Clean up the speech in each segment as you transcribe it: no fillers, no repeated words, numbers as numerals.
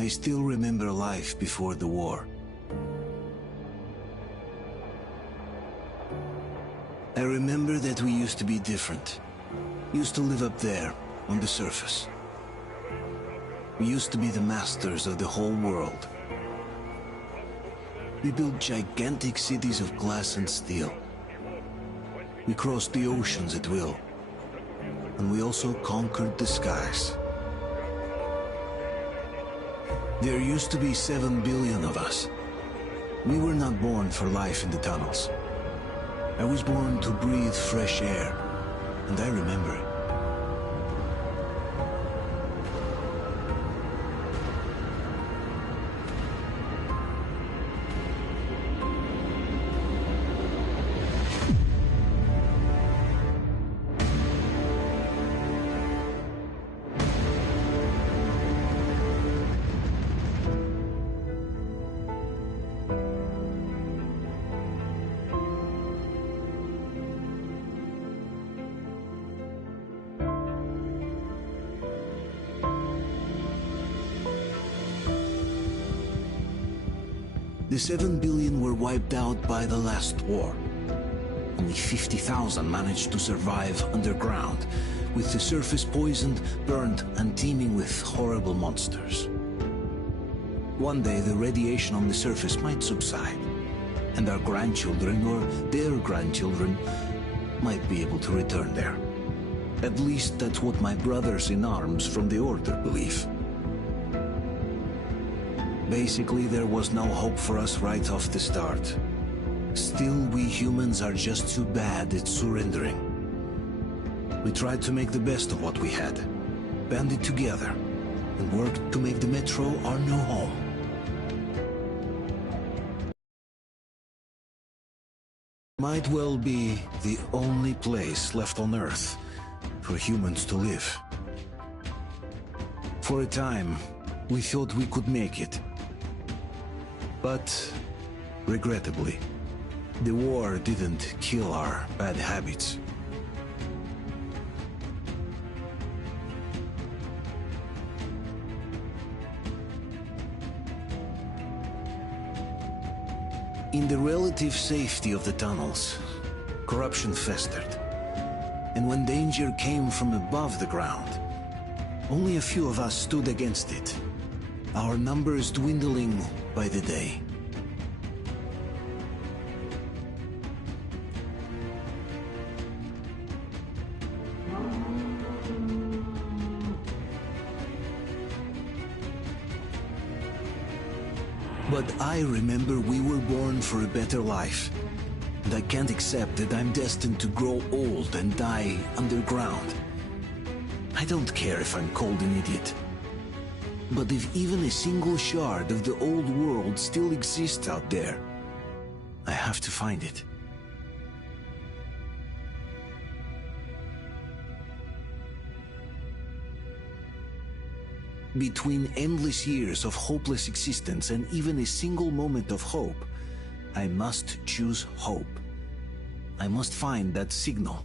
I still remember life before the war. I remember that we used to be different. Used to live up there, on the surface. We used to be the masters of the whole world. We built gigantic cities of glass and steel. We crossed the oceans at will. And we also conquered the skies. There used to be 7 billion of us. We were not born for life in the tunnels. I was born to breathe fresh air, and I remember it. The 7 billion were wiped out by the last war. Only 50,000 managed to survive underground, with the surface poisoned, burned, and teeming with horrible monsters. One day the radiation on the surface might subside, and our grandchildren or their grandchildren might be able to return there. At least that's what my brothers in arms from the Order believe. Basically, there was no hope for us right off the start. Still, we humans are just too bad at surrendering. We tried to make the best of what we had, banded together, and worked to make the Metro our new home. Might well be the only place left on Earth for humans to live. For a time, we thought we could make it. But, regrettably, the war didn't kill our bad habits. In the relative safety of the tunnels, corruption festered. And when danger came from above the ground, only a few of us stood against it, our numbers dwindling by the day. But I remember we were born for a better life, and I can't accept that I'm destined to grow old and die underground. I don't care if I'm called an idiot. But if even a single shard of the old world still exists out there, I have to find it. Between endless years of hopeless existence and even a single moment of hope, I must choose hope. I must find that signal.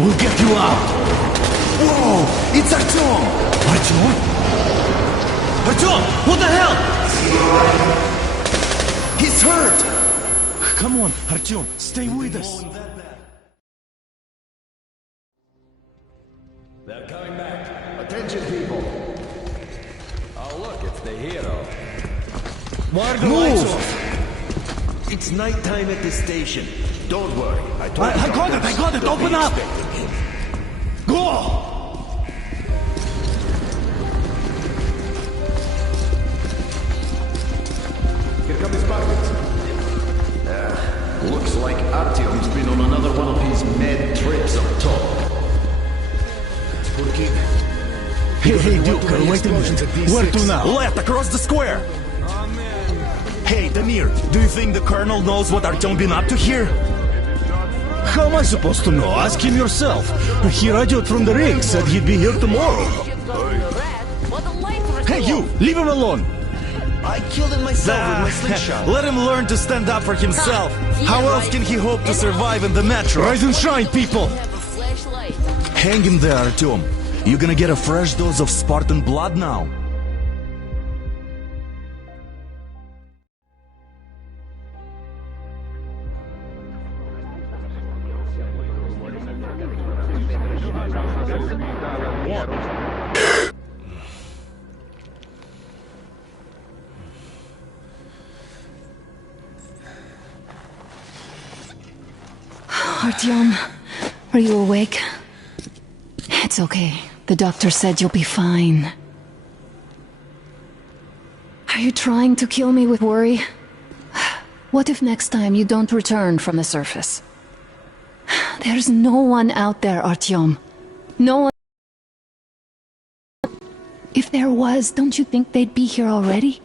We'll get you out. Whoa! It's Artyom! Artyom? Artyom! What the hell? He's hurt! Come on, Artyom, stay with us. They're coming back. Attention, people. Oh, look, it's the hero. Why are the lights off? It's nighttime at the station. Don't worry. I got it! Open up! Go! Here come his pockets. Looks like Artyom's been on another one of his mad trips up top. Hey, Duke, wait a minute. Where to now? Left, across the square. Hey, Damir, do you think the Colonel knows what Artyom been up to here? How am I supposed to know? Ask him yourself. He radioed from the ring, said he'd be here tomorrow. Hey, you! Leave him alone! I killed him myself with my slingshot. Let him learn to stand up for himself. How else can he hope to survive in the metro? Rise and shine, people! Hang in there, Artyom. You're gonna get a fresh dose of Spartan blood now. Artyom, are you awake? It's okay. The doctor said you'll be fine. Are you trying to kill me with worry? What if next time you don't return from the surface? There's no one out there, Artyom. No one. If there was, don't you think they'd be here already?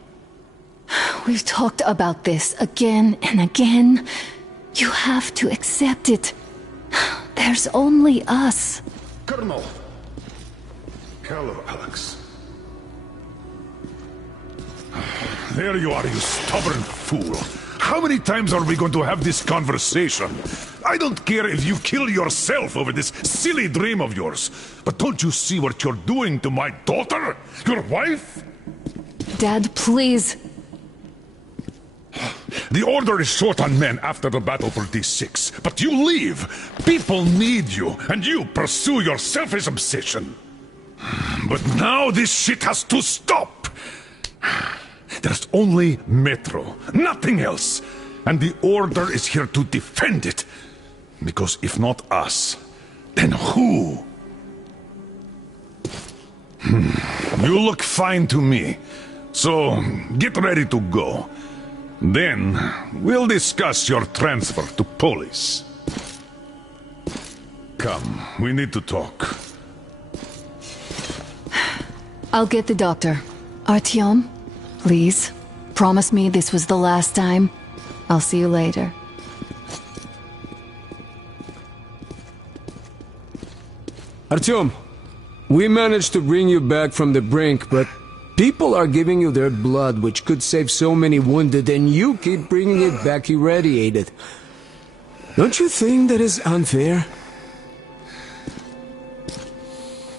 We've talked about this again and again. You have to accept it. There's only us. Colonel! Hello, Alex. There you are, you stubborn fool. How many times are we going to have this conversation? I don't care if you kill yourself over this silly dream of yours, but don't you see what you're doing to my daughter? Your wife? Dad, please. The Order is short on men after the battle for D6, but you leave. People need you, and you pursue your selfish obsession. But now this shit has to stop. There's only Metro, nothing else. And the Order is here to defend it. Because if not us, then who? You look fine to me. So, get ready to go. Then, we'll discuss your transfer to police. Come, we need to talk. I'll get the doctor. Artyom, please, promise me this was the last time. I'll see you later. Artyom, we managed to bring you back from the brink, but people are giving you their blood, which could save so many wounded, and you keep bringing it back irradiated. Don't you think that is unfair?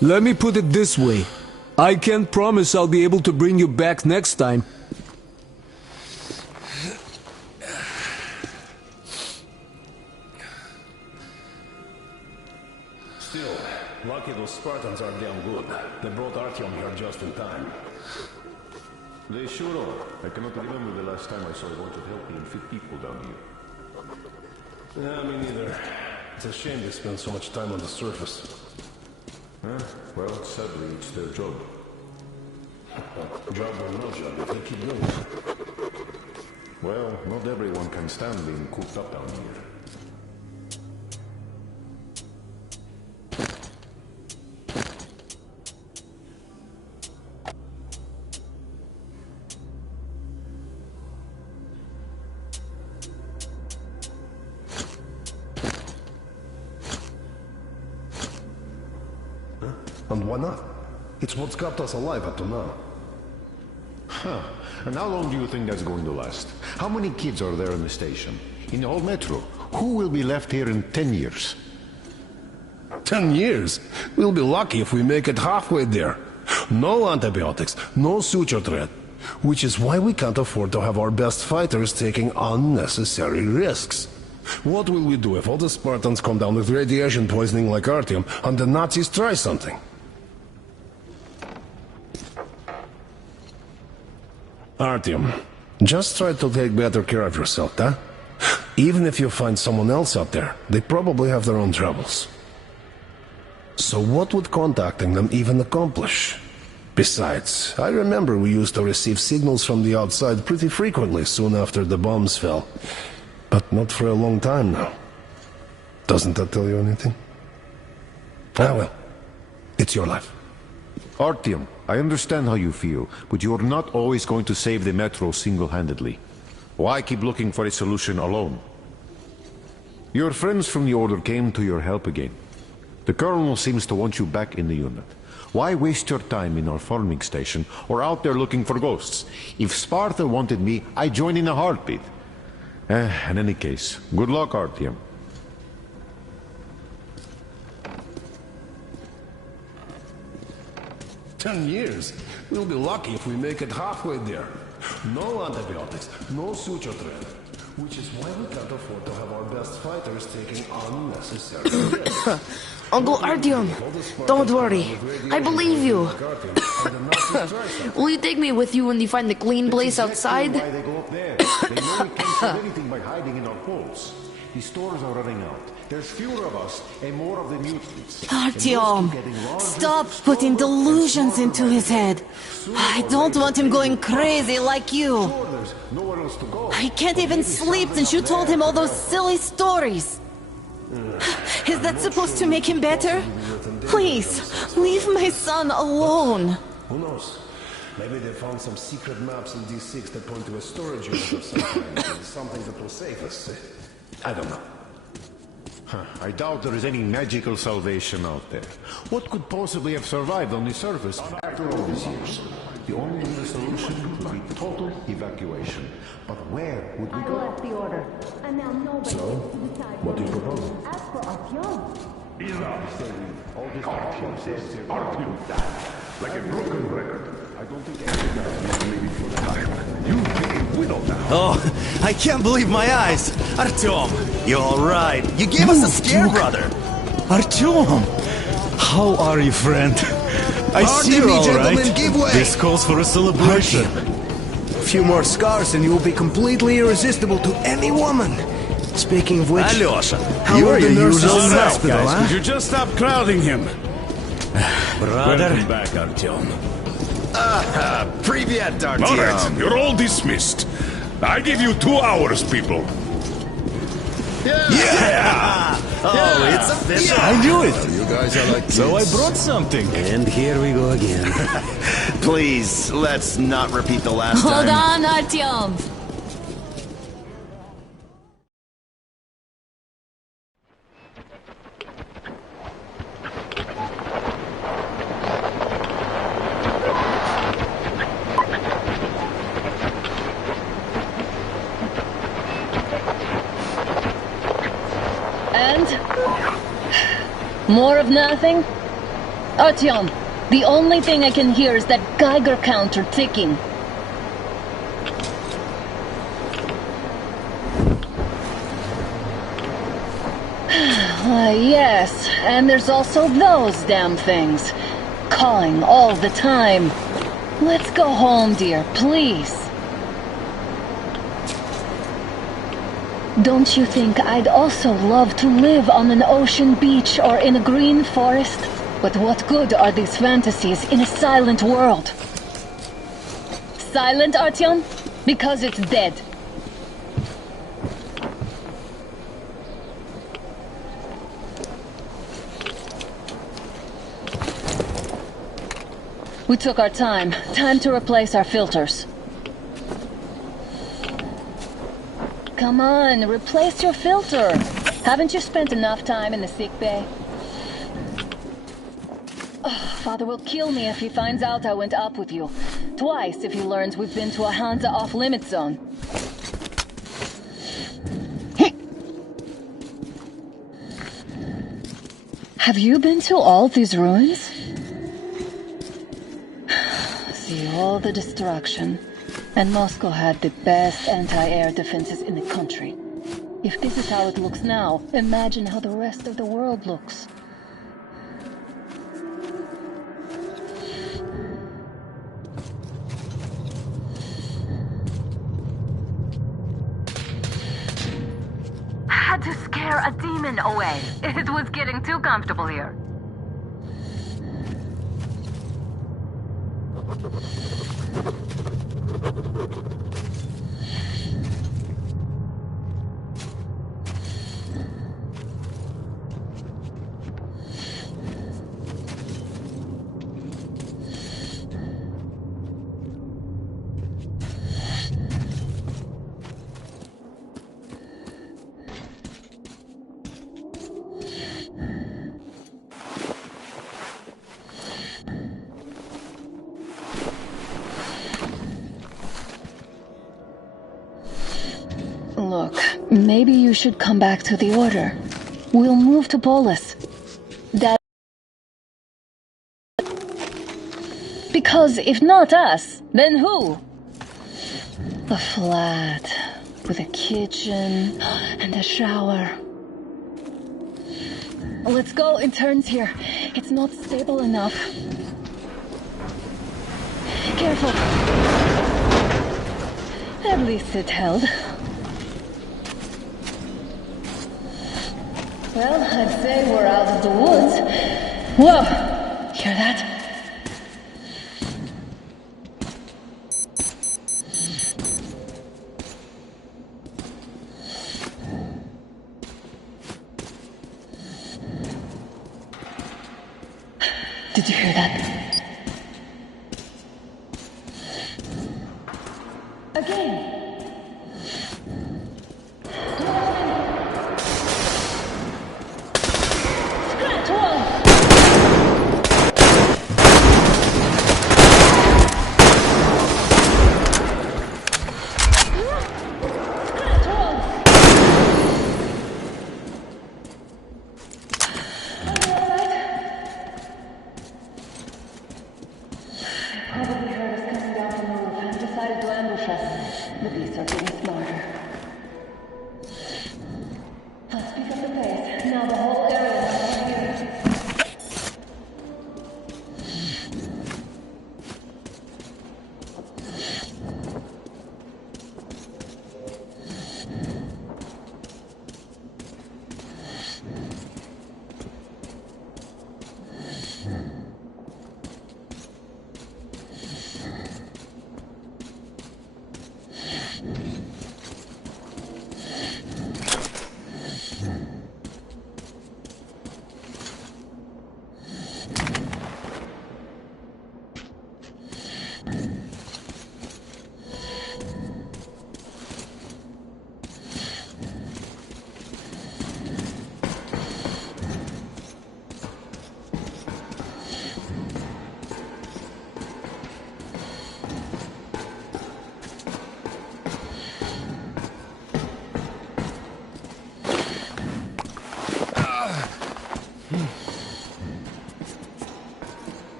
Let me put it this way. I can't promise I'll be able to bring you back next time. Still, lucky those Spartans are damn good. They brought Artyom here just in time. They sure are. I cannot remember the last time I saw a bunch of healthy and fit people down here. Yeah, me neither. It's a shame they spend so much time on the surface. Huh? Well, sadly, it's their job. Job or no job, if they keep doing it. Well, not everyone can stand being cooped up down here. And why not? It's what's kept us alive up to now. Huh. And how long do you think that's going to last? How many kids are there in the station? In the whole metro? Who will be left here in 10 years? 10 years? We'll be lucky if we make it halfway there. No antibiotics, no suture thread. Which is why we can't afford to have our best fighters taking unnecessary risks. What will we do if all the Spartans come down with radiation poisoning like Artyom, and the Nazis try something? Artyom, just try to take better care of yourself, huh? Even if you find someone else out there, they probably have their own troubles. So what would contacting them even accomplish? Besides, I remember we used to receive signals from the outside pretty frequently soon after the bombs fell. But not for a long time now. Doesn't that tell you anything? Ah well, it's your life. Artyom, I understand how you feel, but you're not always going to save the Metro single-handedly. Why keep looking for a solution alone? Your friends from the Order came to your help again. The Colonel seems to want you back in the unit. Why waste your time in our farming station or out there looking for ghosts? If Sparta wanted me, I'd join in a heartbeat. In any case, good luck, Artyom. "10 years? We'll be lucky if we make it halfway there. No antibiotics, no suture thread. Which is why we can't afford to have our best fighters taking unnecessary risks." Uncle Artyom, don't worry. I believe you. Will you take me with you when you find the clean place outside? Why they go up there? They know we can't do anything by hiding in our holes. The stores are running out. There's fewer of us and more of the mutants. Artyom, stop putting delusions into his head. I don't want him going crazy like you. He can't even sleep since you told him all those silly stories. Is that supposed to make him better? Please, leave my son alone. Who knows? Maybe they found some secret maps in D6 that point to a storage unit of some kind. Something that will save us. I don't know. I doubt there is any magical salvation out there. What could possibly have survived on the surface after all these years? The only real solution would be total evacuation. But where would we go? I left the order, and now nobody So, what do you propose? As for Artyom, Artyom died like a broken record. I don't think anyone maybe for the time. You became widow now. Oh, I can't believe my eyes! Artyom, you're alright. You gave us a scare, brother. Artyom! How are you, friend? I see you're alright. Give way. This calls for a celebration. A few more scars and you will be completely irresistible to any woman. Speaking of which, Alyosha, how you are are the your nurses usual in the self, hospital, guys. huh? Could you just stop crowding him? Brother. Welcome back, Artyom. Привет, All Artyom. right, you're all dismissed. I give you 2 hours, people. Yeah! Oh, it's official. I knew it. You guys are like So I brought something. And here we go again. Please, let's not repeat the last Hold time. on, Artyom. And? More of nothing? Artyom, the only thing I can hear is that Geiger counter ticking. Yes, and there's also those damn things. Calling all the time. Let's go home, dear, please. Don't you think I'd also love to live on an ocean beach or in a green forest? But what good are these fantasies in a silent world? Silent, Artyom? Because it's dead. We took our time. Time to replace our filters. Come on, replace your filter. Haven't you spent enough time in the sick bay? Oh, Father will kill me if he finds out I went up with you. Twice if he learns we've been to a Hansa off-limit zone. Have you been to all these ruins? See all the destruction. And Moscow had the best anti-air defenses in the country. If this is how it looks now, imagine how the rest of the world looks. Had to scare a demon away. It was getting too comfortable here. Look, maybe you should come back to the Order. We'll move to Polis. That... Because if not us, then who? A flat with a kitchen and a shower. Let's go in turns here. It's not stable enough. Careful. At least it held. Well, I'd say we're out of the woods. Whoa! Hear that? Did you hear that? Again! Scratch one! Scratch one! Are you alright? Probably heard us coming down from the roof and decided to ambush us. The beasts are getting smarter. Let's pick up the pace. Now the whole area is over here.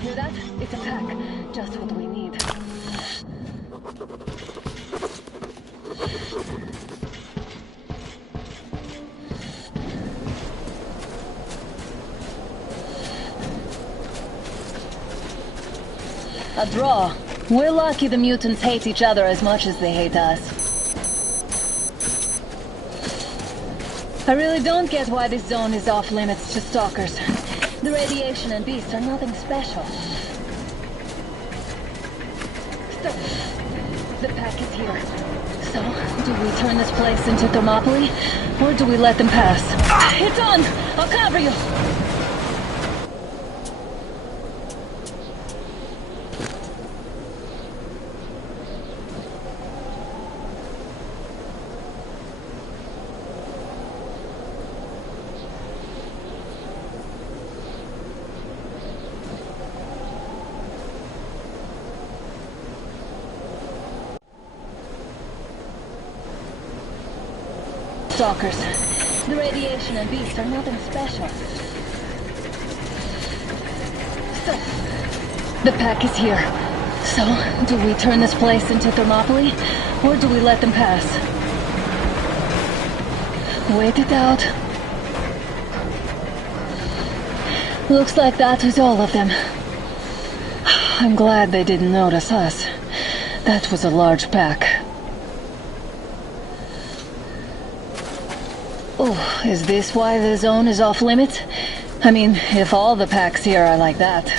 Hear that? It's a pack. Just what we need. A draw. We're lucky the mutants hate each other as much as they hate us. I really don't get why this zone is off limits to stalkers. The radiation and beasts are nothing special. Stop. The pack is here. So, do we turn this place into Thermopylae, or do we let them pass? It's on! I'll cover you! Stalkers. The radiation and beasts are nothing special. Stop. The pack is here. So, do we turn this place into Thermopylae, or do we let them pass? Wait it out. Looks like that was all of them. I'm glad they didn't notice us. That was a large pack. Oh, is this why the zone is off limits? I mean, if all the packs here are like that.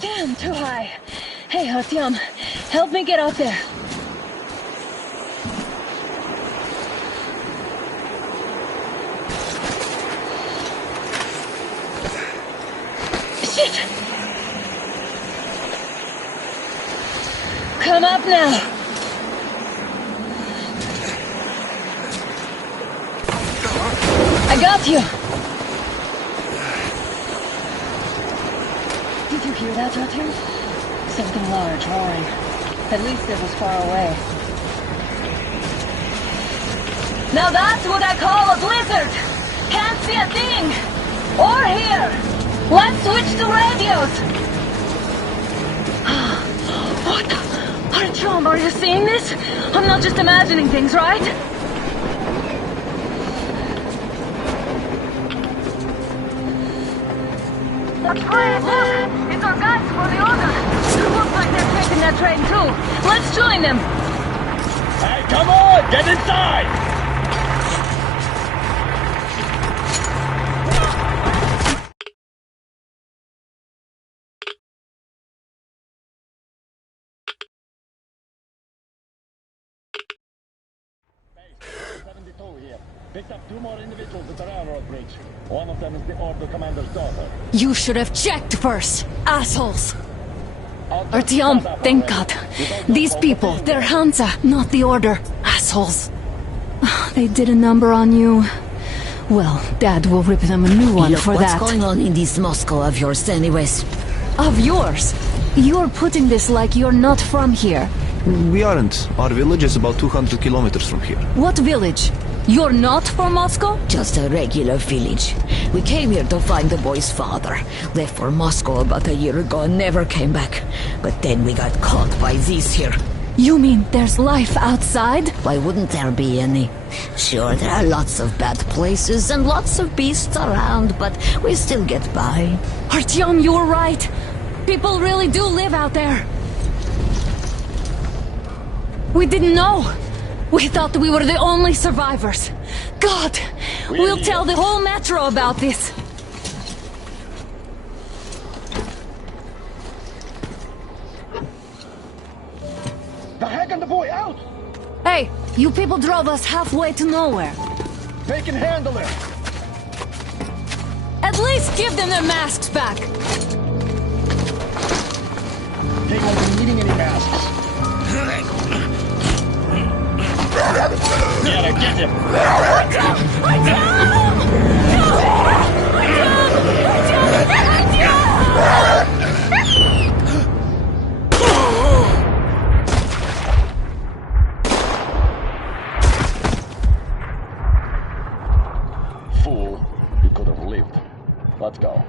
Damn, too high. Hey, Artyom, help me get out there. Shit! Come up now. I got you. Did you hear that, Artyom? Something large roaring. At least it was far away. Now that's what I call a blizzard! Can't see a thing! Or hear! Let's switch to radios! What the... Artyom, are you seeing this? I'm not just imagining things, right? Hey, look! It's our guys for the order! It looks like they're taking that train too! Let's join them! Hey, come on! Get inside! Picked up 2 more individuals at the railroad bridge. One of them is the Order Commander's daughter. You should have checked first, assholes! Artyom, thank God. These people, they're Hansa, not the Order. Assholes. They did a number on you. Well, Dad will rip them a new one Look, for what's that. What's going on in this Moscow of yours anyways? Of yours? You're putting this like you're not from here. We aren't. Our village is about 200 kilometers from here. What village? You're not from Moscow? Just a regular village. We came here to find the boy's father. Left for Moscow about a year ago and never came back. But then we got caught by these here. You mean there's life outside? Why wouldn't there be any? Sure, there are lots of bad places and lots of beasts around, but we still get by. Artyom, you were right. People really do live out there. We didn't know. We thought we were the only survivors. God, we'll tell the whole metro about this. The heck and the boy out! Hey, you people drove us halfway to nowhere. They can handle it! At least give them their masks back. They won't be needing any masks. Gotta get him! Fool, you could have lived. Let's go.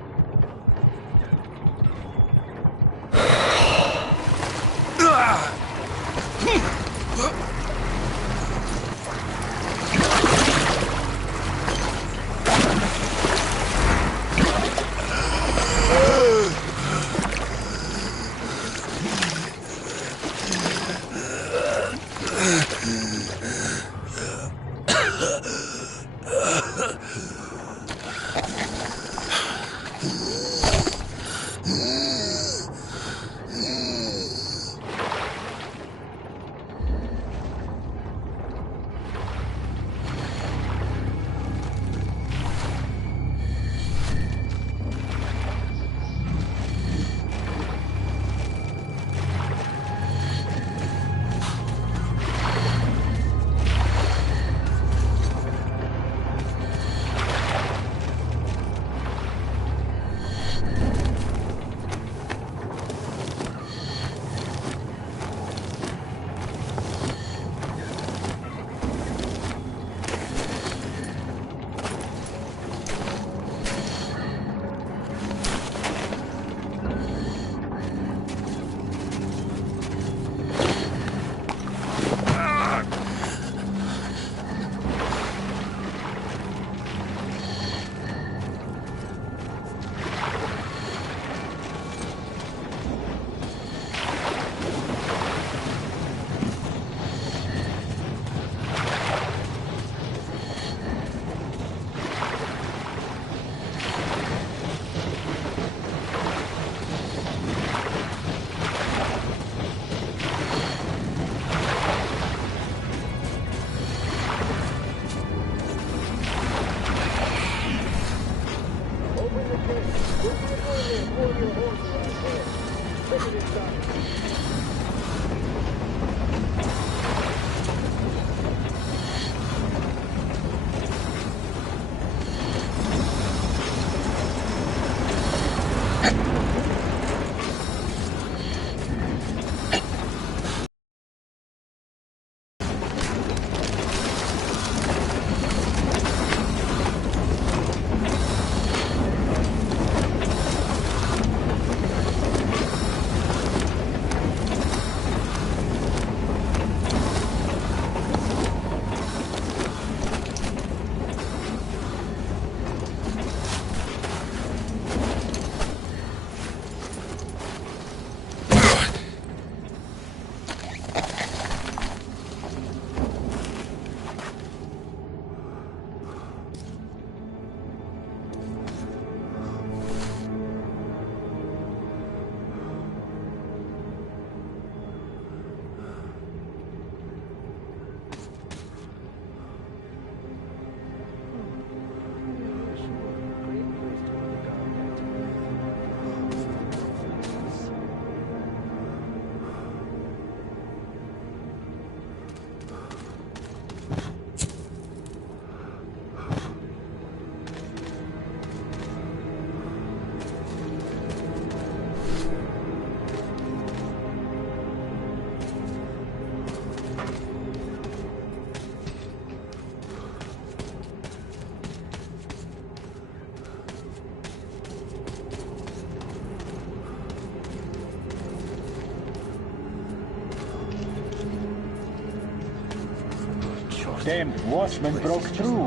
Damn watchman broke through.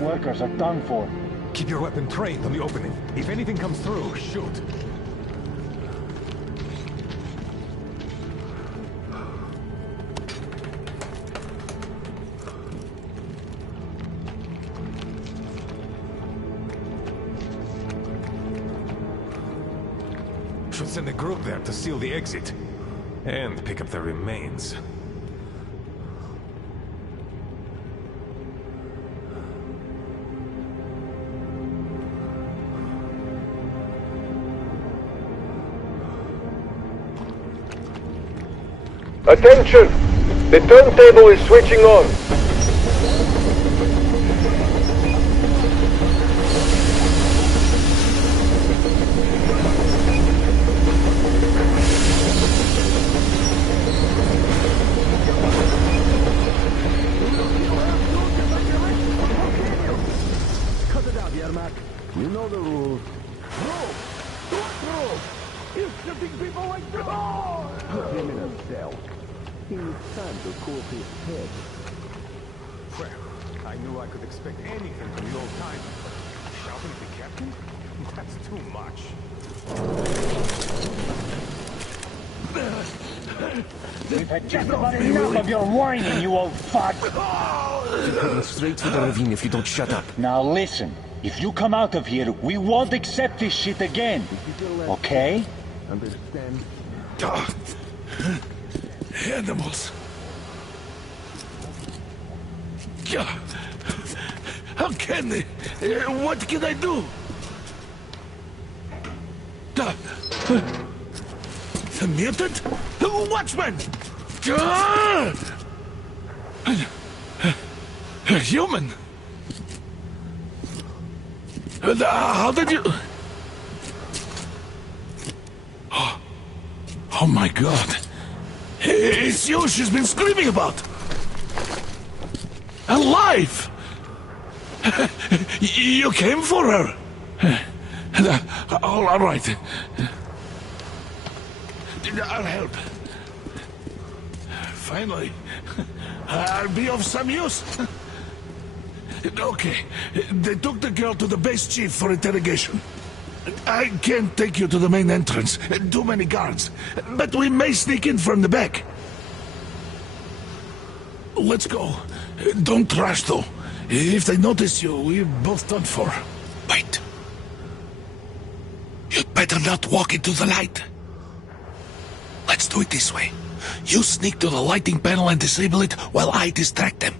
Workers are done for. Keep your weapon trained on the opening. If anything comes through, shoot. Should send a group there to seal the exit. And pick up the remains. Attention! The turntable is switching on. Cut it out, Yermak. You know the rules. Rule! What rule? You're shooting people like this! Put him in a cell. He needs time to cool his head. Well, I knew I could expect anything from the old timer. Shouting at the captain? That's too much. We've had just about enough of your whining, you old fuck! You're heading straight for the ravine if you don't shut up. Now listen, if you come out of here, we won't accept this shit again. Okay? Understand? Animals. How can they? What can I do? A mutant? Watchman! A human? How did you... Oh my God. It's you she's been screaming about! Alive! You came for her! All right. I'll help. Finally, I'll be of some use. Okay, they took the girl to the base chief for interrogation. I can't take you to the main entrance. Too many guards. But we may sneak in from the back. Let's go. Don't rush, though. If they notice you, we're both done for. Wait. You'd better not walk into the light. Let's do it this way. You sneak to the lighting panel and disable it while I distract them.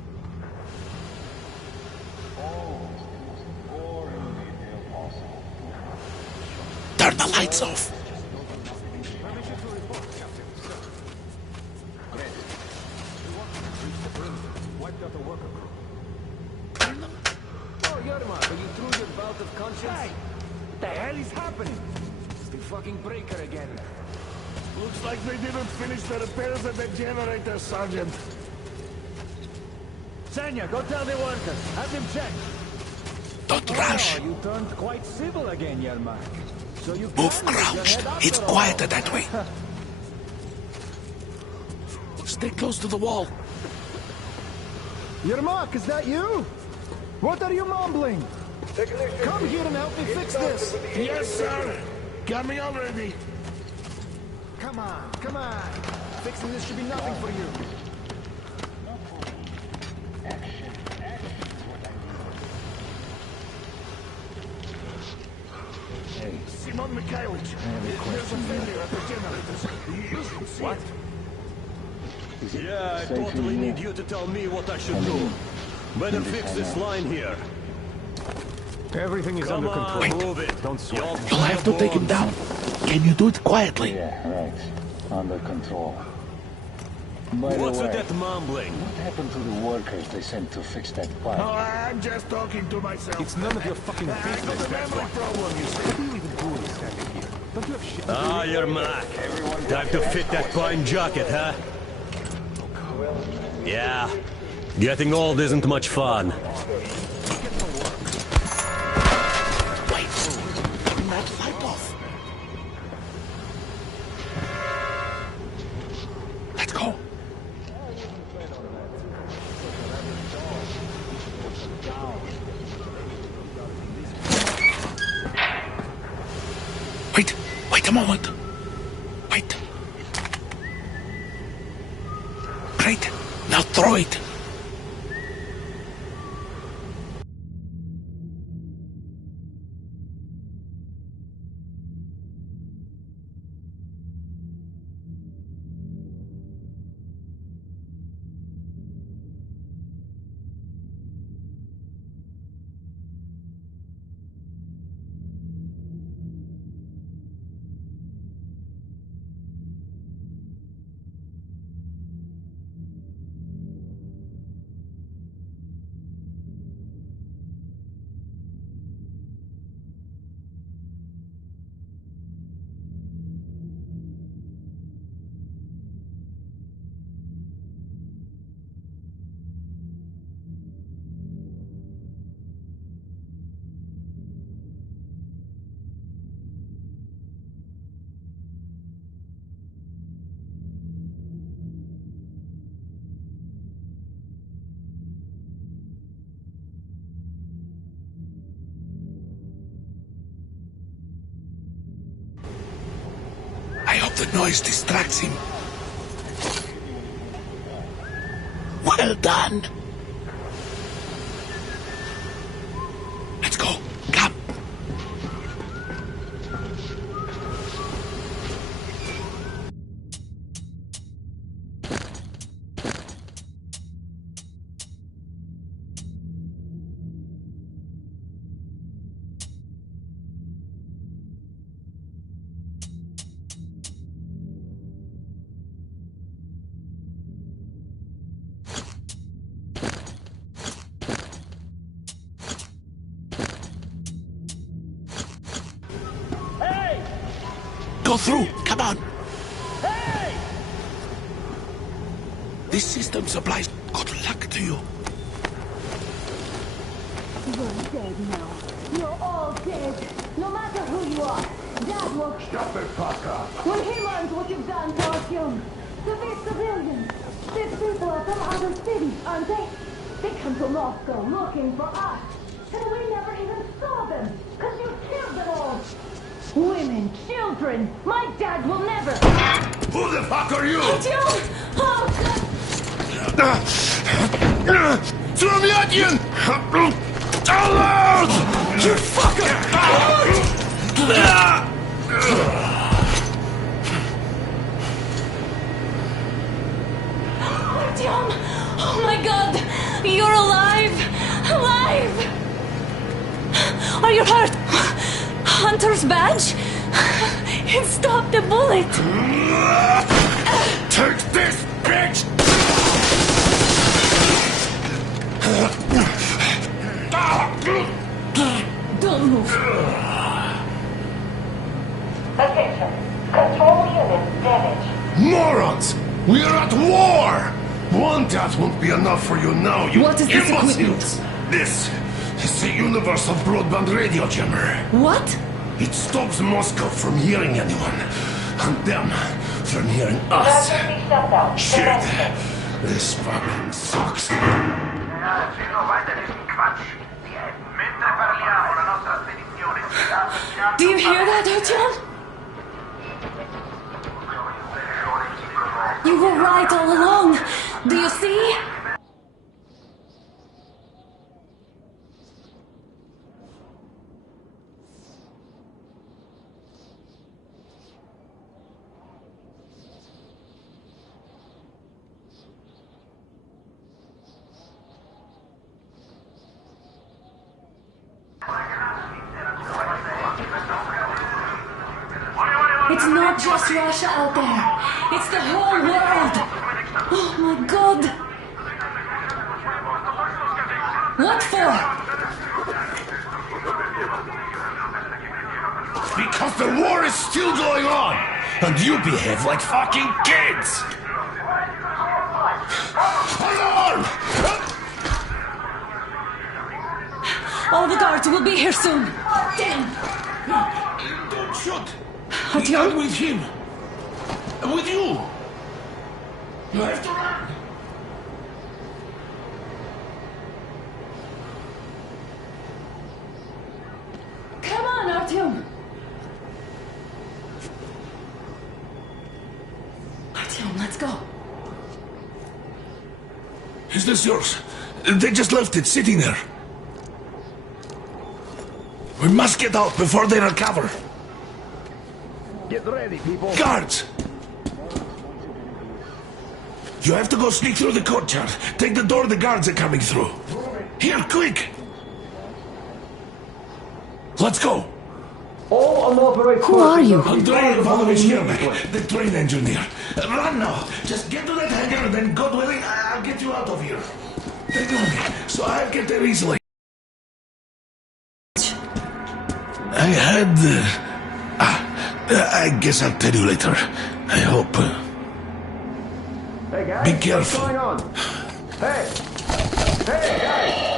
Turn the lights off. Oh, Yermak, are you through your bout of conscience? Hey! What the hell is happening? It's the fucking breaker again. Looks like they didn't finish the repairs at the generator, Sergeant. Sanya, go tell the workers. Have them check. Don't rush. You turned quite civil again, Yermak. So you Move crouched. It's quieter that way. Stay close to the wall. Yermak, is that you? What are you mumbling? Come here and help me fix this. Yes, sir. Coming already. Come on, come on. Fixing this should be nothing for you. Hey, Simon Mikhailovich. There's a failure at the generators. What? Yeah, I totally need you to tell me what I should do. Better fix this line here. Everything is under control. Wait. Move it. Don't sweat. You'll have to take him down. Can you do it quietly? Yeah, right. Under control. By What's the way, with that mumbling? what happened to the workers they sent to fix that pipe? Oh, I'm just talking to myself. It's none of your fucking I got business, a that's memory why. problem, you see. What are you even doing standing here? Don't you have shit? Ah, Yermak. Time to fit that pine jacket, huh? Yeah. Getting old isn't much fun. Wait. Turn that light off. Let's go. Wait a moment. Wait. Great. Now throw it. I hope the noise distracts him. Well done. Let's go. Come. Go through! Come on! Hey! This system supplies good luck to you. You're dead now. You're all dead. No matter who you are. Dad will... Shut the fuck up! When he learns what you've done to our young, to these civilians, these people are from other cities, aren't they? They come to Moscow looking for us. And we never even saw them, because you killed them all. Women, children, my dad will never... Who the fuck are you? Artyom! Oh! Surmyatin! Alert! You fucker! Artyom! Oh my god! You're alive! Alive! Are you hurt? Hunter's badge? It stopped the bullet! Take this, bitch! Don't move. Attention. Control unit damaged. Morons! We are at war! One death won't be enough for you now, you What is this imbeciles! equipment? This is a universal broadband radio jammer. What? It stops Moscow from hearing anyone, and them from hearing us. Emergency shutdown. Shit! This fucking sucks. Do you hear that, Artyom? You were right all along. Do you see? It's not just Russia out there. It's the whole world. Oh my god. What for? Because the war is still going on, and you behave like fucking kids. Alarm! All the guards will be here soon. Damn. Don't shoot. Artyom? I'm with him. I'm with you. You have to run. Come on, Artyom. Is this yours? They just left it sitting there. We must get out before they recover. Get ready, people. Guards! You have to go sneak through the courtyard. Take the door the guards are coming through. Here, quick! Let's go! All unauthorized. Who are you? Andrei Ivanovich Yermak, the train engineer. Run now! Just get to that hangar and then, God willing, I'll get you out of here. They know me, so I'll get there easily. I had... I guess I'll tell you later. I hope... Hey guys, be careful. What's going on? Hey! Hey guys!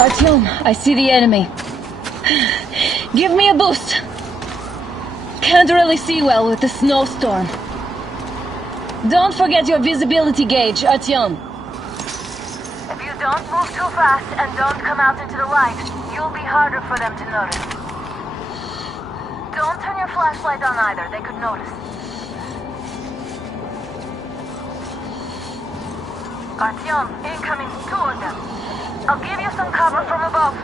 Artyom, I see the enemy. Give me a boost. Can't really see well with the snowstorm. Don't forget your visibility gauge, Artyom. If you don't move too fast and don't come out into the light, you'll be harder for them to notice. Don't turn your flashlight on either, they could notice. Artyom, incoming, 2 of them. I'll give you some cover from above.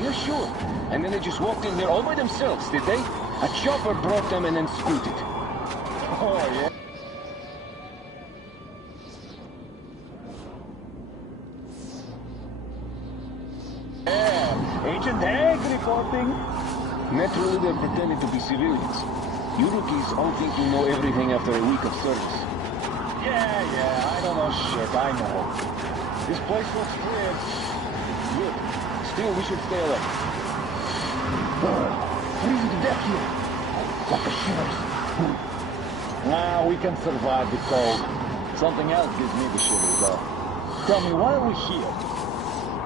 Yeah, sure. And then they just walked in here all by themselves, did they? A chopper brought them and then scooted. Oh, yeah. Yeah, Agent Hank reporting. Naturally, they're pretending to be civilians. You rookies all think you know everything after a week of service. Yeah, I don't know shit, I know. This place looks weird. Good. Still, we should stay away. Freezing to death here. Like the shivers. Nah, we can survive the cold. Something else gives me the shivers, though. Tell me, why are we here?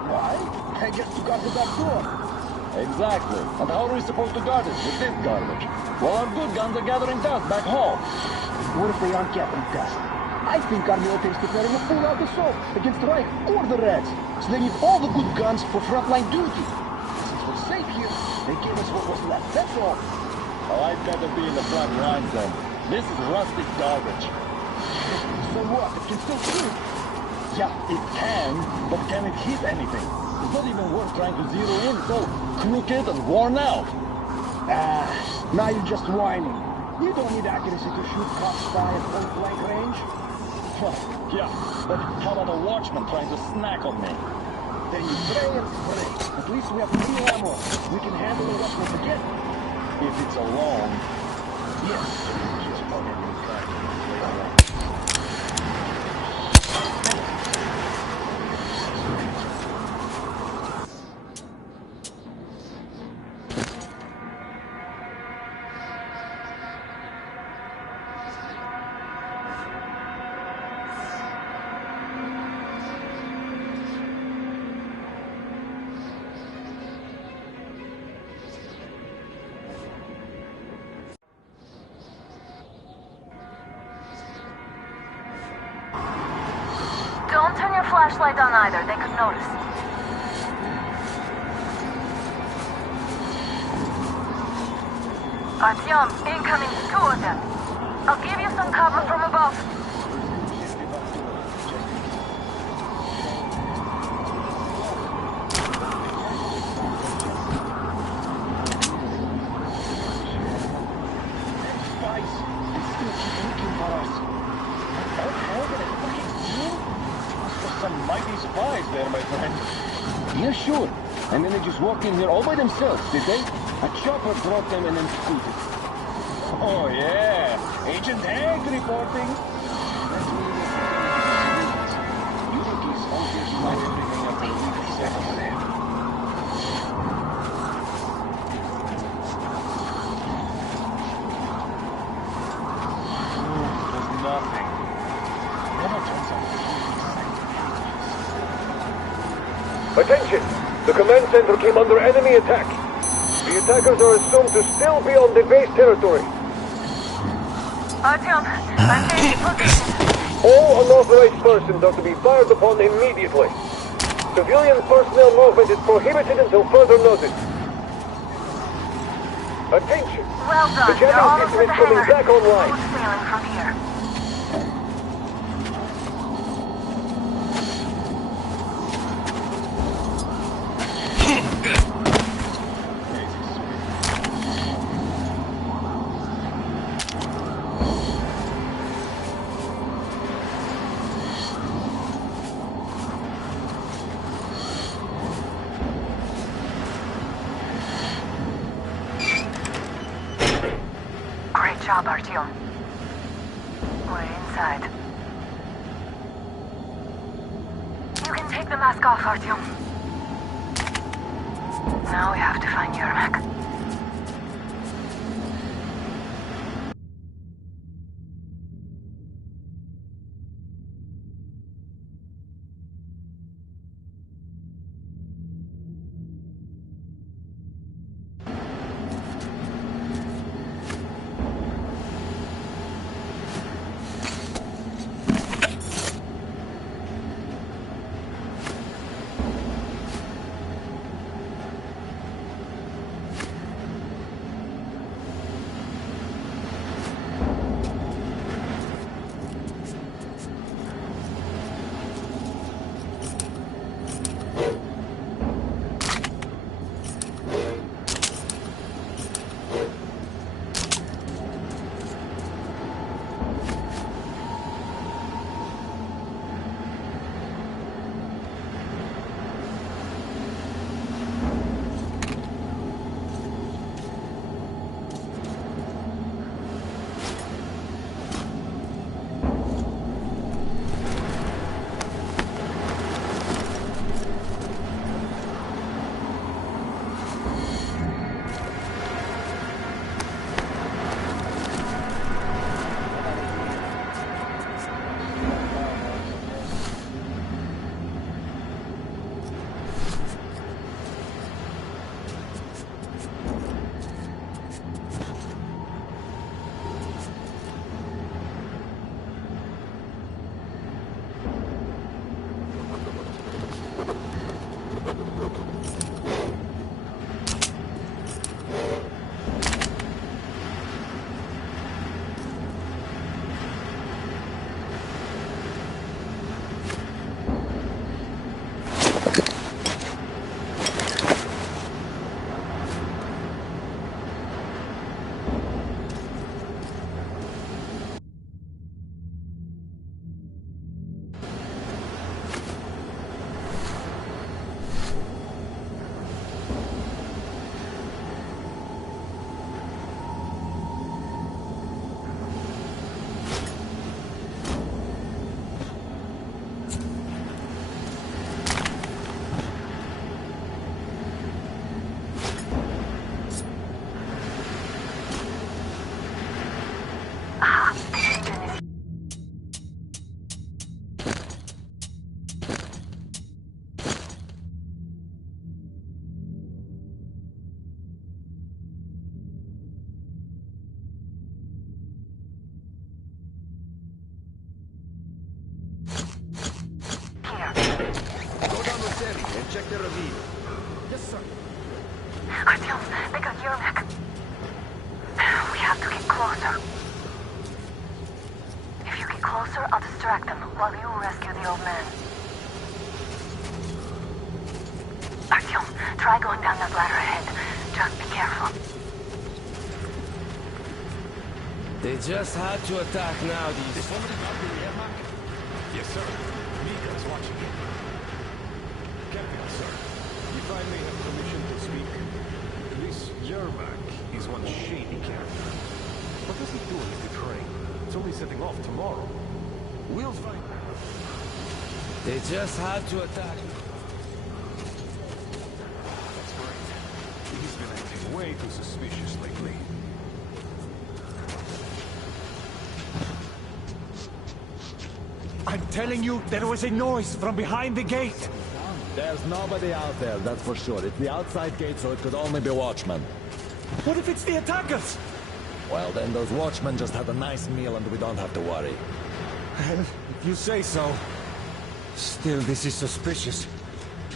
Why? I guess to guard the back door. Exactly. And how are we supposed to guard it with this garbage? Well, our good guns are gathering dust back home. What if they aren't gathering dust? I think our military's preparing a full-out assault against the Reich or the Reds. So they need all the good guns for frontline duty. Since we're safe here, they gave us what was left, that's all. Oh, I'd better be in the front lines then. This is rustic garbage. So what? It can still shoot. Yeah, it can, but can it hit anything? It's not even worth trying to zero in. It's all crooked and worn out. Now you're just whining. You don't need accuracy to shoot crossfire at point-blank range. Yeah, but how about a watchman trying to snack on me? Then you pray and pray. At least we have plenty of ammo. We can handle the rest once again. If it's alone. Yes. Don't turn your flashlight on either, they could notice. Artyom, incoming, 2 of them. I'll give you some cover from above. Some mighty spies there, my friend. Yeah, sure. And then they just walked in here all by themselves, did they? A chopper brought them and then scooted. Oh, yeah. Agent Hank reporting. You rookies all think you know everything after a week of service. There's nothing. Never turns out. Attention! The command center came under enemy attack. The attackers are assumed to still be on the base territory. Artyom, I'm changing position. All unauthorized persons are to be fired upon immediately. Civilian personnel movement is prohibited until further notice. Attention! Well done. The jamming system is coming back online. Smooth sailing from here. Great job, Artyom. We're inside. You can take the mask off, Artyom. Now we have to find Yermak. Check the ravine. Yes, sir. Artyom, they got Yermak. We have to get closer. If you get closer, I'll distract them while you rescue the old man. Artyom, try going down that ladder ahead. Just be careful. They just had to attack now, these... Yes, sir. Mika's watching it. Captain, sir. If I may have permission to speak. This Yermak is one shady character. What does he do in the train? It's only setting off tomorrow. We'll find out. They just had to attack. That's great. He's been acting way too suspicious lately. I'm telling you, there was a noise from behind the gate. There's nobody out there, that's for sure. It's the outside gate, so it could only be watchmen. What if it's the attackers? Well, then those watchmen just had a nice meal and we don't have to worry. Well, if you say so. Still, this is suspicious.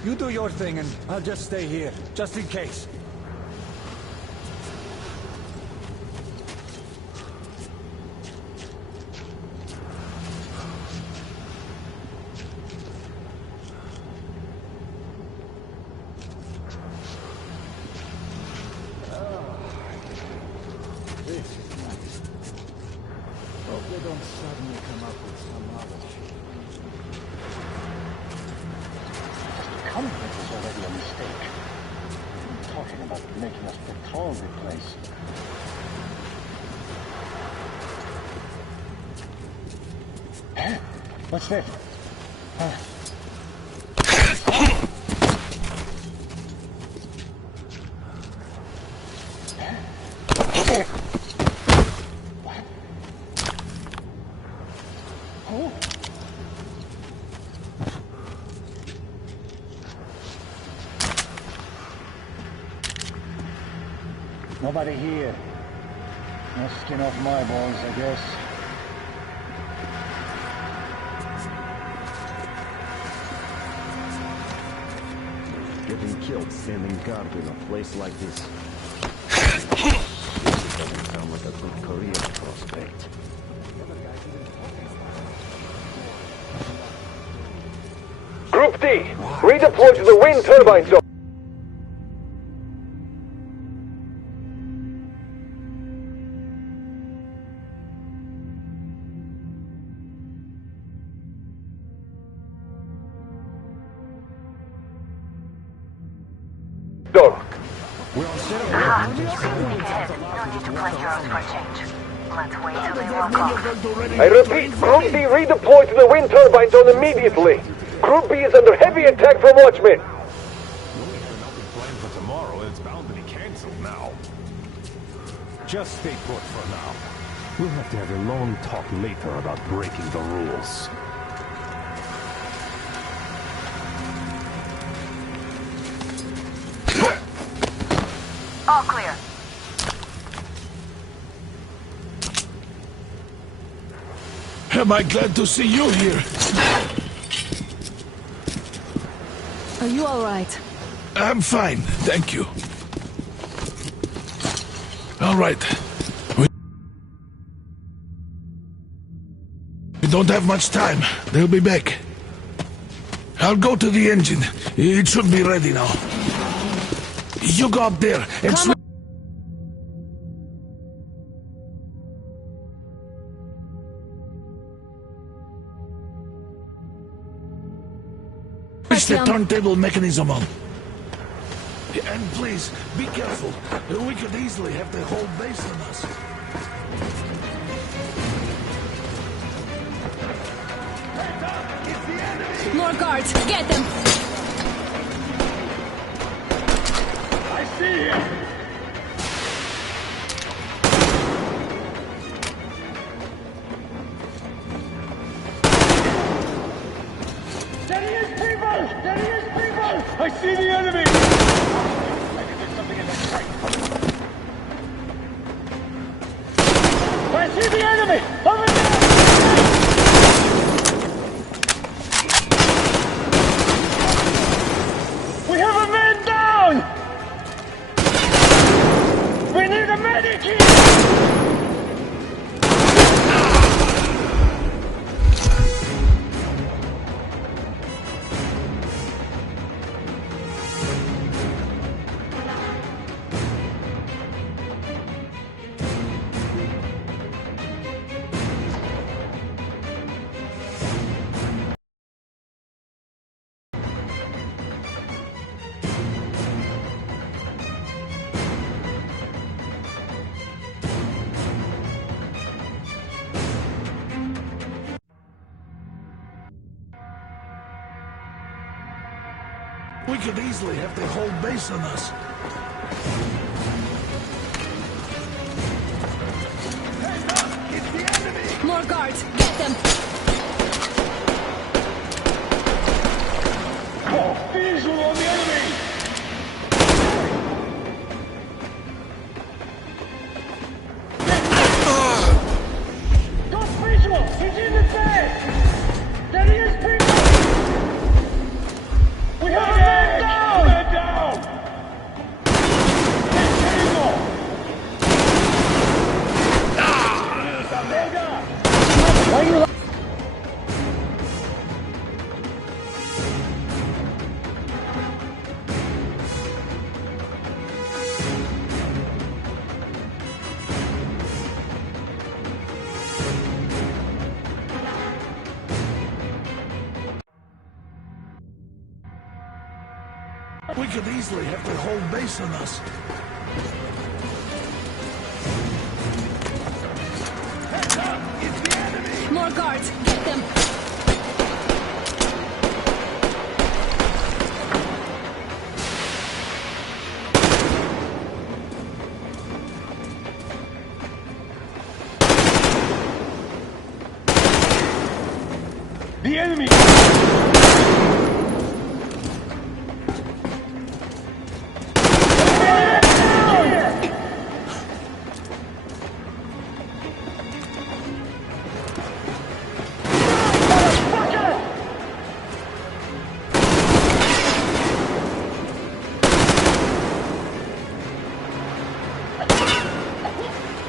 You do your thing and I'll just stay here, just in case. What's that? Nobody here. No skin off my balls, I guess. Getting killed standing guard in a place like this. This doesn't sound like a good career prospect. Group D, redeploy to the wind turbine zone. I repeat, Group D redeploy to the wind turbine zone immediately. Group B is under heavy attack from watchmen. We have an open plan for tomorrow, and it's bound to be cancelled now. Just stay put for now. We'll have to have a long talk later about breaking the rules. All clear. Am I glad to see you here? Are you all right? I'm fine, thank you. All right. We don't have much time. They'll be back. I'll go to the engine. It should be ready now. You go up there and swing. Switch the turntable mechanism on. And please, be careful. We could easily have the whole base on us. More guards! Get them! I see him! I see the enemy! I can do something in that fight. I see the enemy! Over there! We have a man down! We need a medic here! We could easily have the whole base on us. It's the enemy! More guards! Get them! Oh, visual on the enemy! We could easily have their whole base on us. Heads up! It's the enemy! More guards! Get them! The enemy!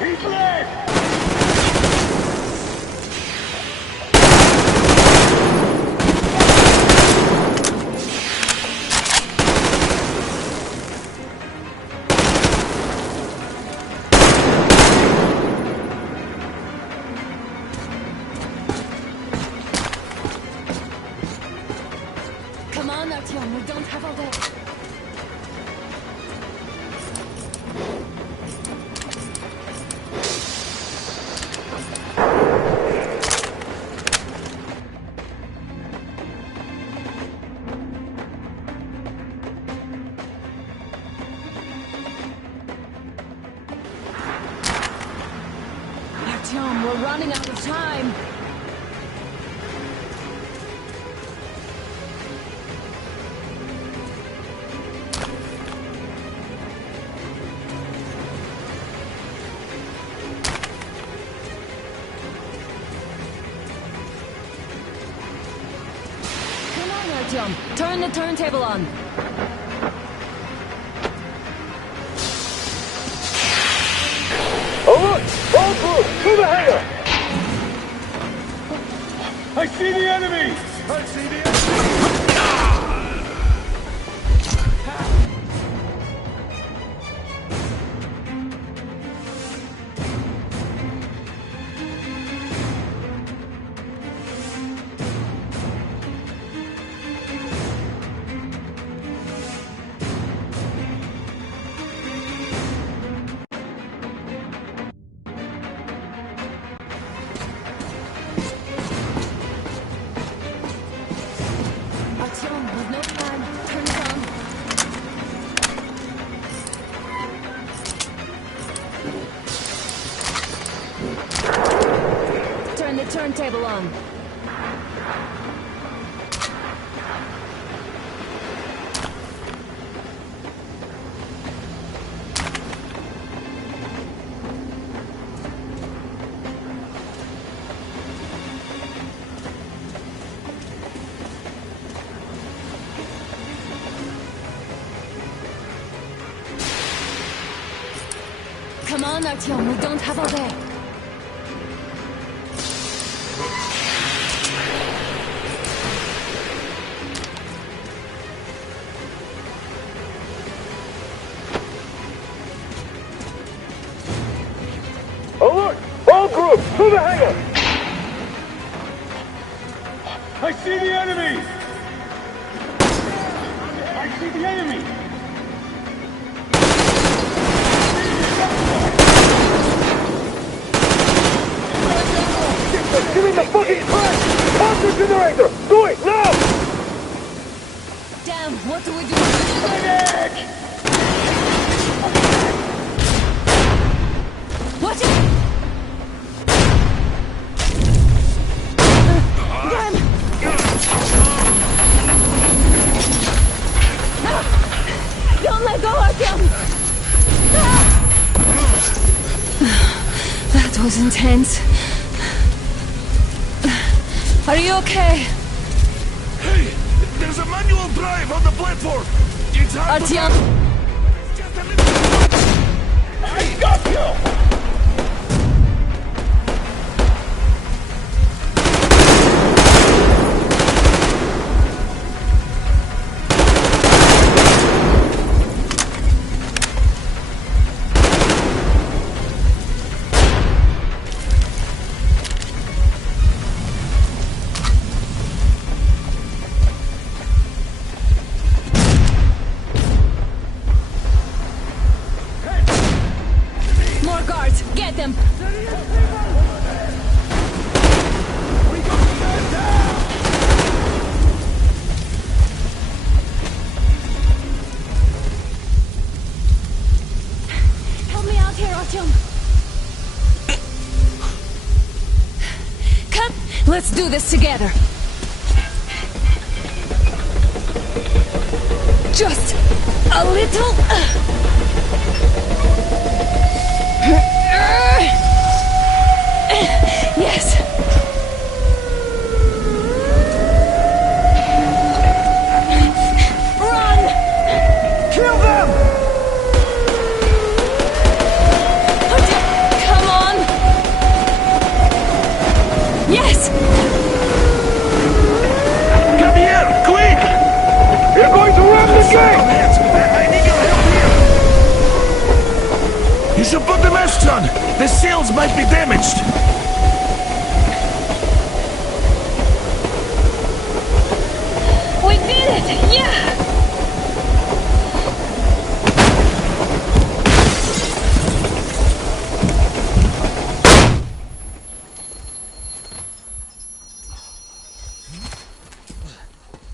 He's left! Come on, Artyom, we don't have all day. Artyom, we're running out of time. Come on, Artyom, turn the turntable on. Alert! All crew, to the hangar! I see the enemy! I see the enemy! Artyom, we've no time. Turn it on. Turn the turntable on. Come on, Artyom, we don't have all day. Alert! All crew, to the hangar! I see the enemy! I see the enemy! Give me the fucking crack! Counter generator! Do it, now! Damn, what do we do? Watch it! Damn! Don't let go, Artyom! That was intense. Are you okay? Hey! There's a manual drive on the platform! It's hard Artyom! I got you! Let's do this together. Just a little... Yes. Run! Kill them! Come on! Yes! Come here, quick! We're going to run the gate! I need your help here! You should put the masks on! The seals might be damaged! We did it! Yeah!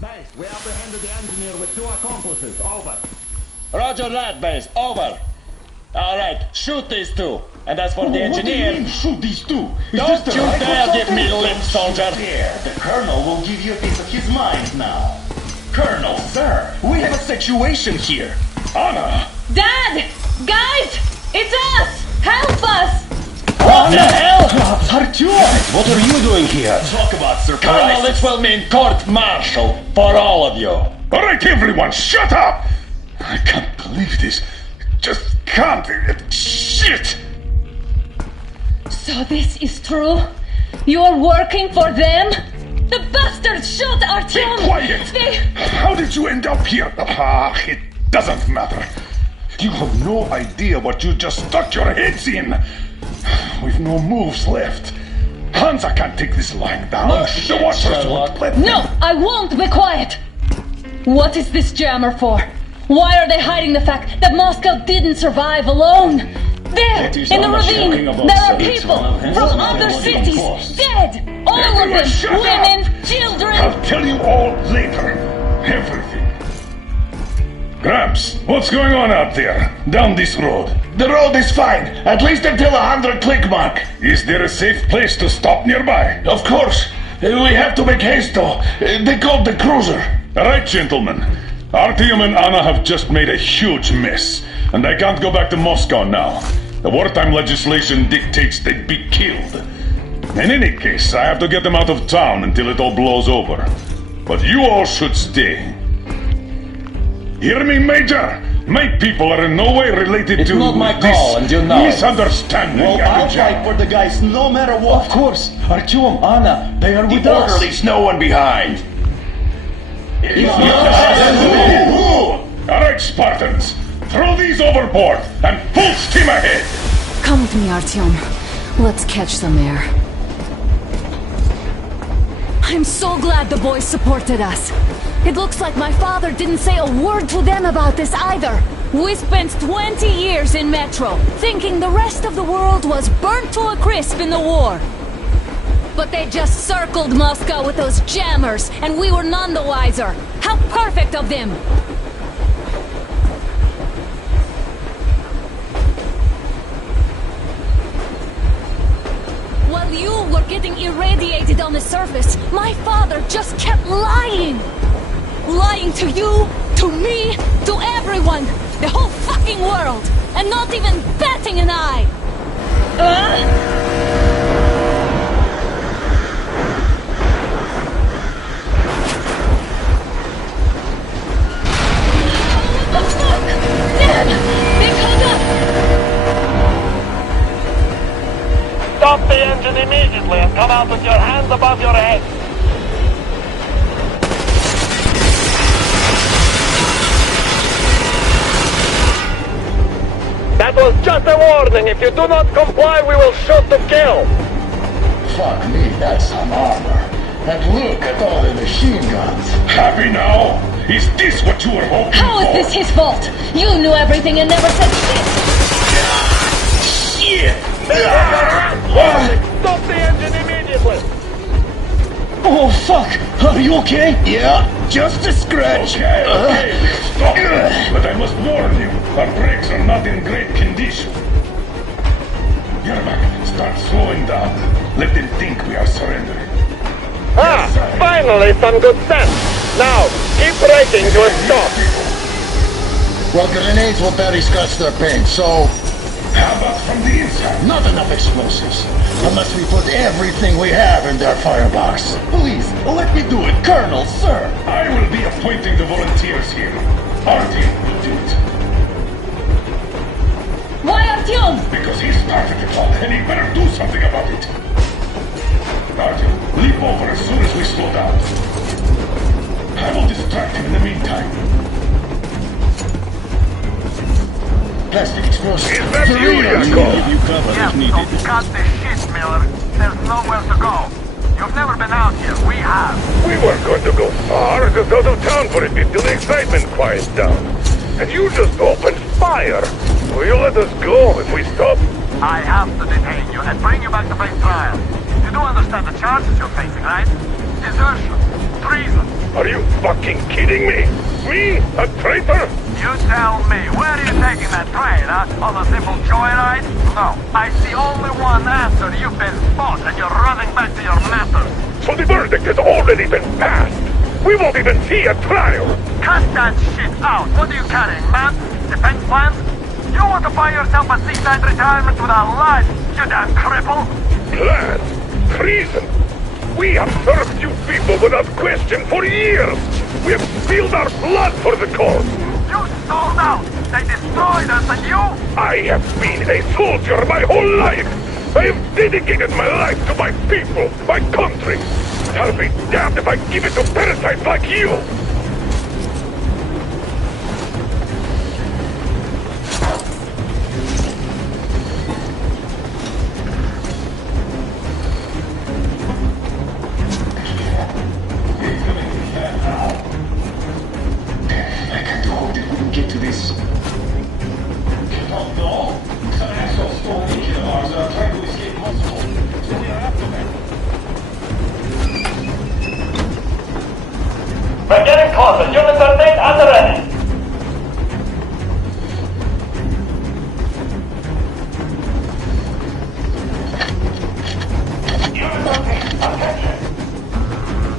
Base, we apprehended the engineer with 2 accomplices. Over. Roger that, base. Over. All right, shoot these 2. And as for the engineer... What do you mean, shoot these 2? Don't you dare give me lip, soldier! Here, the Colonel will give you a piece of his mind now. Colonel, sir, we have a situation here. Anna! Dad! Guys! It's us! Help us! What the hell? Artyom! What are you doing here? Talk about surprise. Colonel, this will mean court-martial for all of you. All right, everyone, shut up! I can't believe this. Just can't. Shit! So this is true? You're working for them? The bastards shot Artyom! Be quiet! How did you end up here? It doesn't matter. You have no idea what you just stuck your heads in. We've no moves left. Hansa can't take this lying down. The Watchers won't let them. No, I won't be quiet! What is this jammer for? Why are they hiding the fact that Moscow didn't survive alone? There, in the ravine, there are people from other cities, dead! All of them! Women, children! I'll tell you all later. Everything. Gramps, what's going on out there? Down this road? The road is fine, at least until 100 click mark. Is there a safe place to stop nearby? Of course. We have to make haste though. They called the cruiser. All right, gentlemen. Artyom and Anna have just made a huge mess, and I can't go back to Moscow now. The wartime legislation dictates they be killed. In any case, I have to get them out of town until it all blows over. But you all should stay. Hear me, Major? My people are in no way related It's to not my call, and you know it. misunderstanding. Well, I'll fight for the guys no matter what. Of course. Artyom, Anna, they are with us. Leaves no one behind. All right, Spartans. Throw these overboard and full steam ahead. Come with me, Artyom. Let's catch some air. I'm so glad the boys supported us. It looks like my father didn't say a word to them about this either. We spent 20 years in Metro, thinking the rest of the world was burnt to a crisp in the war. But they just circled Moscow with those jammers, and we were none the wiser. How perfect of them! While you were getting irradiated on the surface, my father just kept lying! Lying to you, to me, to everyone! The whole fucking world! And not even batting an eye! Stop the engine immediately and come out with your hands above your head. That was just a warning. If you do not comply, we will shoot to kill. Fuck me, that's some armor. And look at all the machine guns. Happy now? Is this what you were hoping How for? is this his fault? You knew everything and never said shit! Shit! Stop the engine immediately. Oh, fuck! Are you okay? Yeah, just a scratch. Okay, stop. But I must warn you, our brakes are not in great condition. Yermak, start slowing down. Let them think we are surrendering. Ah, finally some good sense. Now, keep braking to a stop. Well, grenades will barely scratch their paint, so... How about from the inside? Not enough explosives. Unless we put everything we have in their firebox. Please, let me do it, Colonel, sir. I will be appointing the volunteers here. Artyom will do it. Why Artyom? Because he started it all, and he better do something about it. Artyom, leap over as soon as we slow down. I will distract him in the meantime. Plastic explosive. Is that you, Yakov? Give you cover if needed. So cut the shit, Miller. There's nowhere to go. You've never been out here. We have. We weren't going to go far, just out of town for a bit till the excitement quiets down. And you just opened fire. Will you let us go if we stop? I have to detain you and bring you back to face trial. You do understand the charges you're facing, right? Desertion. Treason. Are you fucking kidding me? Me? A traitor? You tell me, where are you taking that train, huh? On a simple joyride? No. I see only one answer. You've been spot and you're running back to your masters. So the verdict has already been passed. We won't even see a trial. Cut that shit out. What are you carrying, man? Defense plans? You want to buy yourself a seaside retirement without life, you damn cripple? Plans? Treason? We have served you people without question for years. We have spilled our blood for the cause. You sold out. They destroyed us and you? I have been a soldier my whole life. I have dedicated my life to my people, my country. I'll be damned if I give it to parasites like you. We're getting closer. Units are made and ready.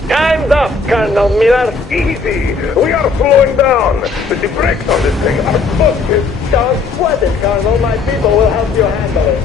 Time's up, Colonel Miller. Easy. We are slowing down. But the brakes on this thing are busted. Don't sweat it, Colonel. My people will help you handle it.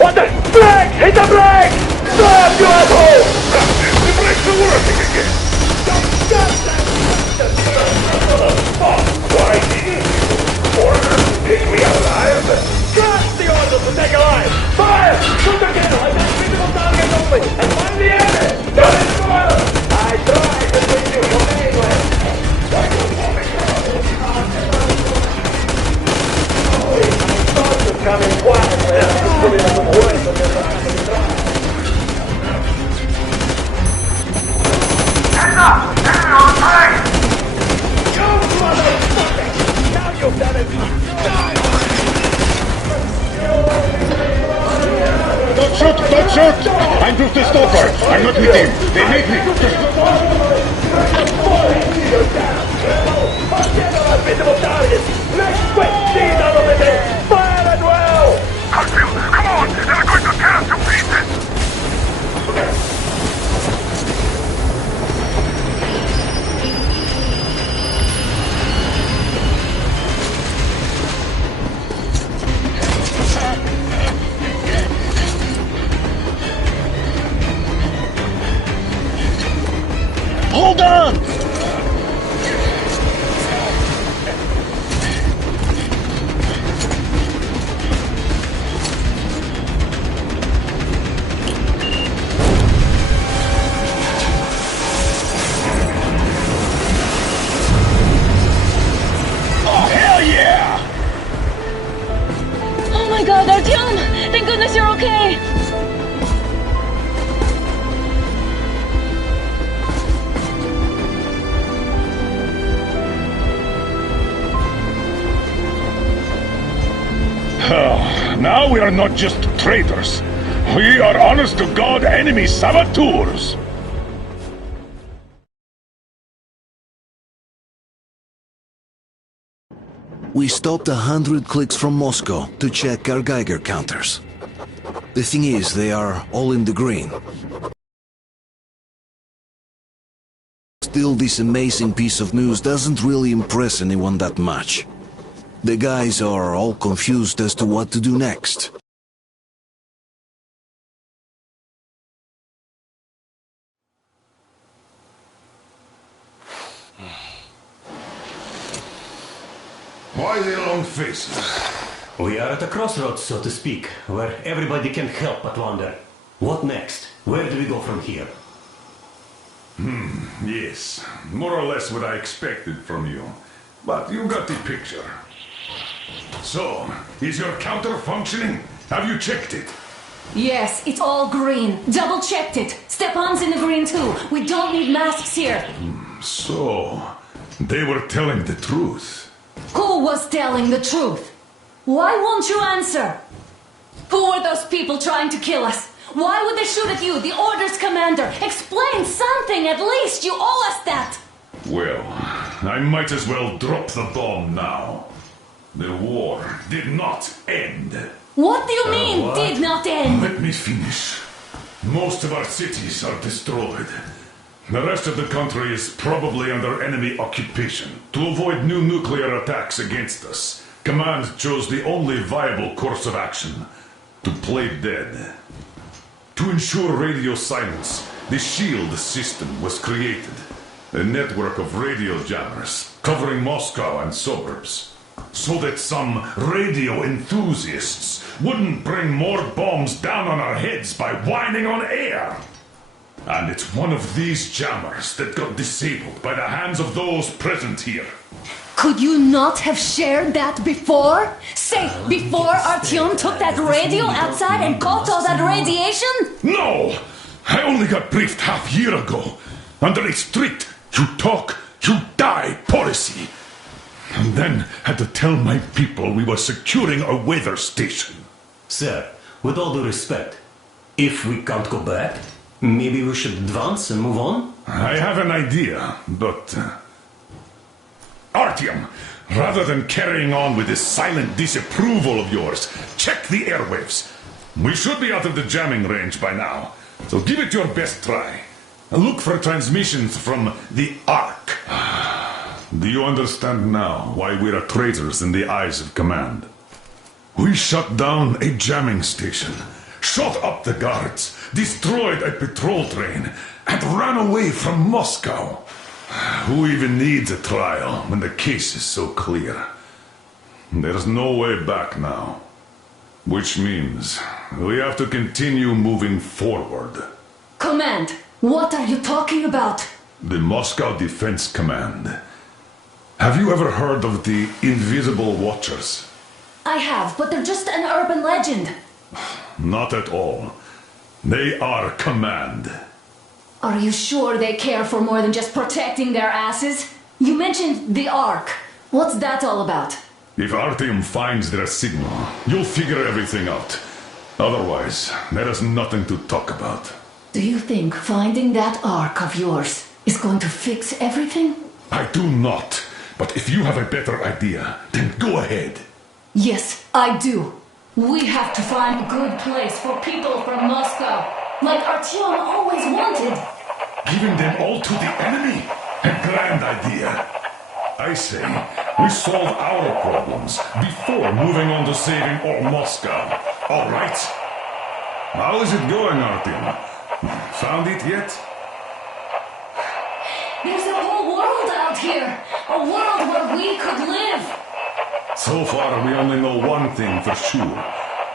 What the? Brake! Hit the brake! Stop, you asshole! The brakes are working again. Stop that! Why didn't you? Orders to take me alive? Trust the orders to take alive! Fire! Shoot again! Identifiable target only! And find the enemy! Don't fire! I tried to bring you from England! Coming quietly. Putting us away from this Heads up! Enemy on train! You motherfucker! Now you've done it! Don't shoot! Don't shoot! I'm just a stalker. I'm not with him. They made me. Unvisible target! Let's quick these out of the day! Fire at will! Hartfield, come on! They're going to tear us to pieces! okay? Now we are not just traitors. We are honest-to-God enemy saboteurs. We stopped 100 clicks from Moscow to check our Geiger counters. The thing is, they are all in the green. Still, this amazing piece of news doesn't really impress anyone that much. The guys are all confused as to what to do next. Why the long faces? We are at a crossroads, so to speak, where everybody can help but wonder. What next? Where do we go from here? Yes, more or less what I expected from you. But you got the picture. So, is your counter functioning? Have you checked it? Yes, it's all green. Double checked it. Stepan's in the green too. We don't need masks here. So, they were telling the truth. Who was telling the truth? Why won't you answer? Who were those people trying to kill us? Why would they shoot at you, the Order's commander? Explain something, at least! You owe us that! Well, I might as well drop the bomb now. The war did not end. What do you mean, did not end? Let me finish. Most of our cities are destroyed. The rest of the country is probably under enemy occupation. To avoid new nuclear attacks against us, Command chose the only viable course of action: to play dead. To ensure radio silence, the SHIELD system was created. A network of radio jammers covering Moscow and suburbs. So that some radio enthusiasts wouldn't bring more bombs down on our heads by whining on air. And it's one of these jammers that got disabled by the hands of those present here. Could you not have shared that before? Say, before Artyom took that radio outside and caught all that radiation? No! I only got briefed half year ago. Under a strict, you talk, you die policy. And then had to tell my people we were securing a weather station. Sir, with all due respect, if we can't go back, maybe we should advance and move on? I have an idea, but... Artyom, rather than carrying on with this silent disapproval of yours, check the airwaves. We should be out of the jamming range by now, so give it your best try. Look for transmissions from the Ark. Do you understand now why we are traitors in the eyes of Command? We shut down a jamming station, shot up the guards, destroyed a patrol train, and ran away from Moscow. Who even needs a trial when the case is so clear? There's no way back now. Which means we have to continue moving forward. Command, what are you talking about? The Moscow Defense Command. Have you ever heard of the Invisible Watchers? I have, but they're just an urban legend. Not at all. They are Command. Are you sure they care for more than just protecting their asses? You mentioned the Ark. What's that all about? If Artyom finds their signal, you'll figure everything out. Otherwise, there is nothing to talk about. Do you think finding that Ark of yours is going to fix everything? I do not. But if you have a better idea, then go ahead. Yes, I do. We have to find a good place for people from Moscow, like Artyom always wanted. Giving them all to the enemy? A grand idea. I say, we solve our problems before moving on to saving all Moscow. All right? How is it going, Artyom? Found it yet? There's a whole world out here. A world where we could live. So far, we only know one thing for sure.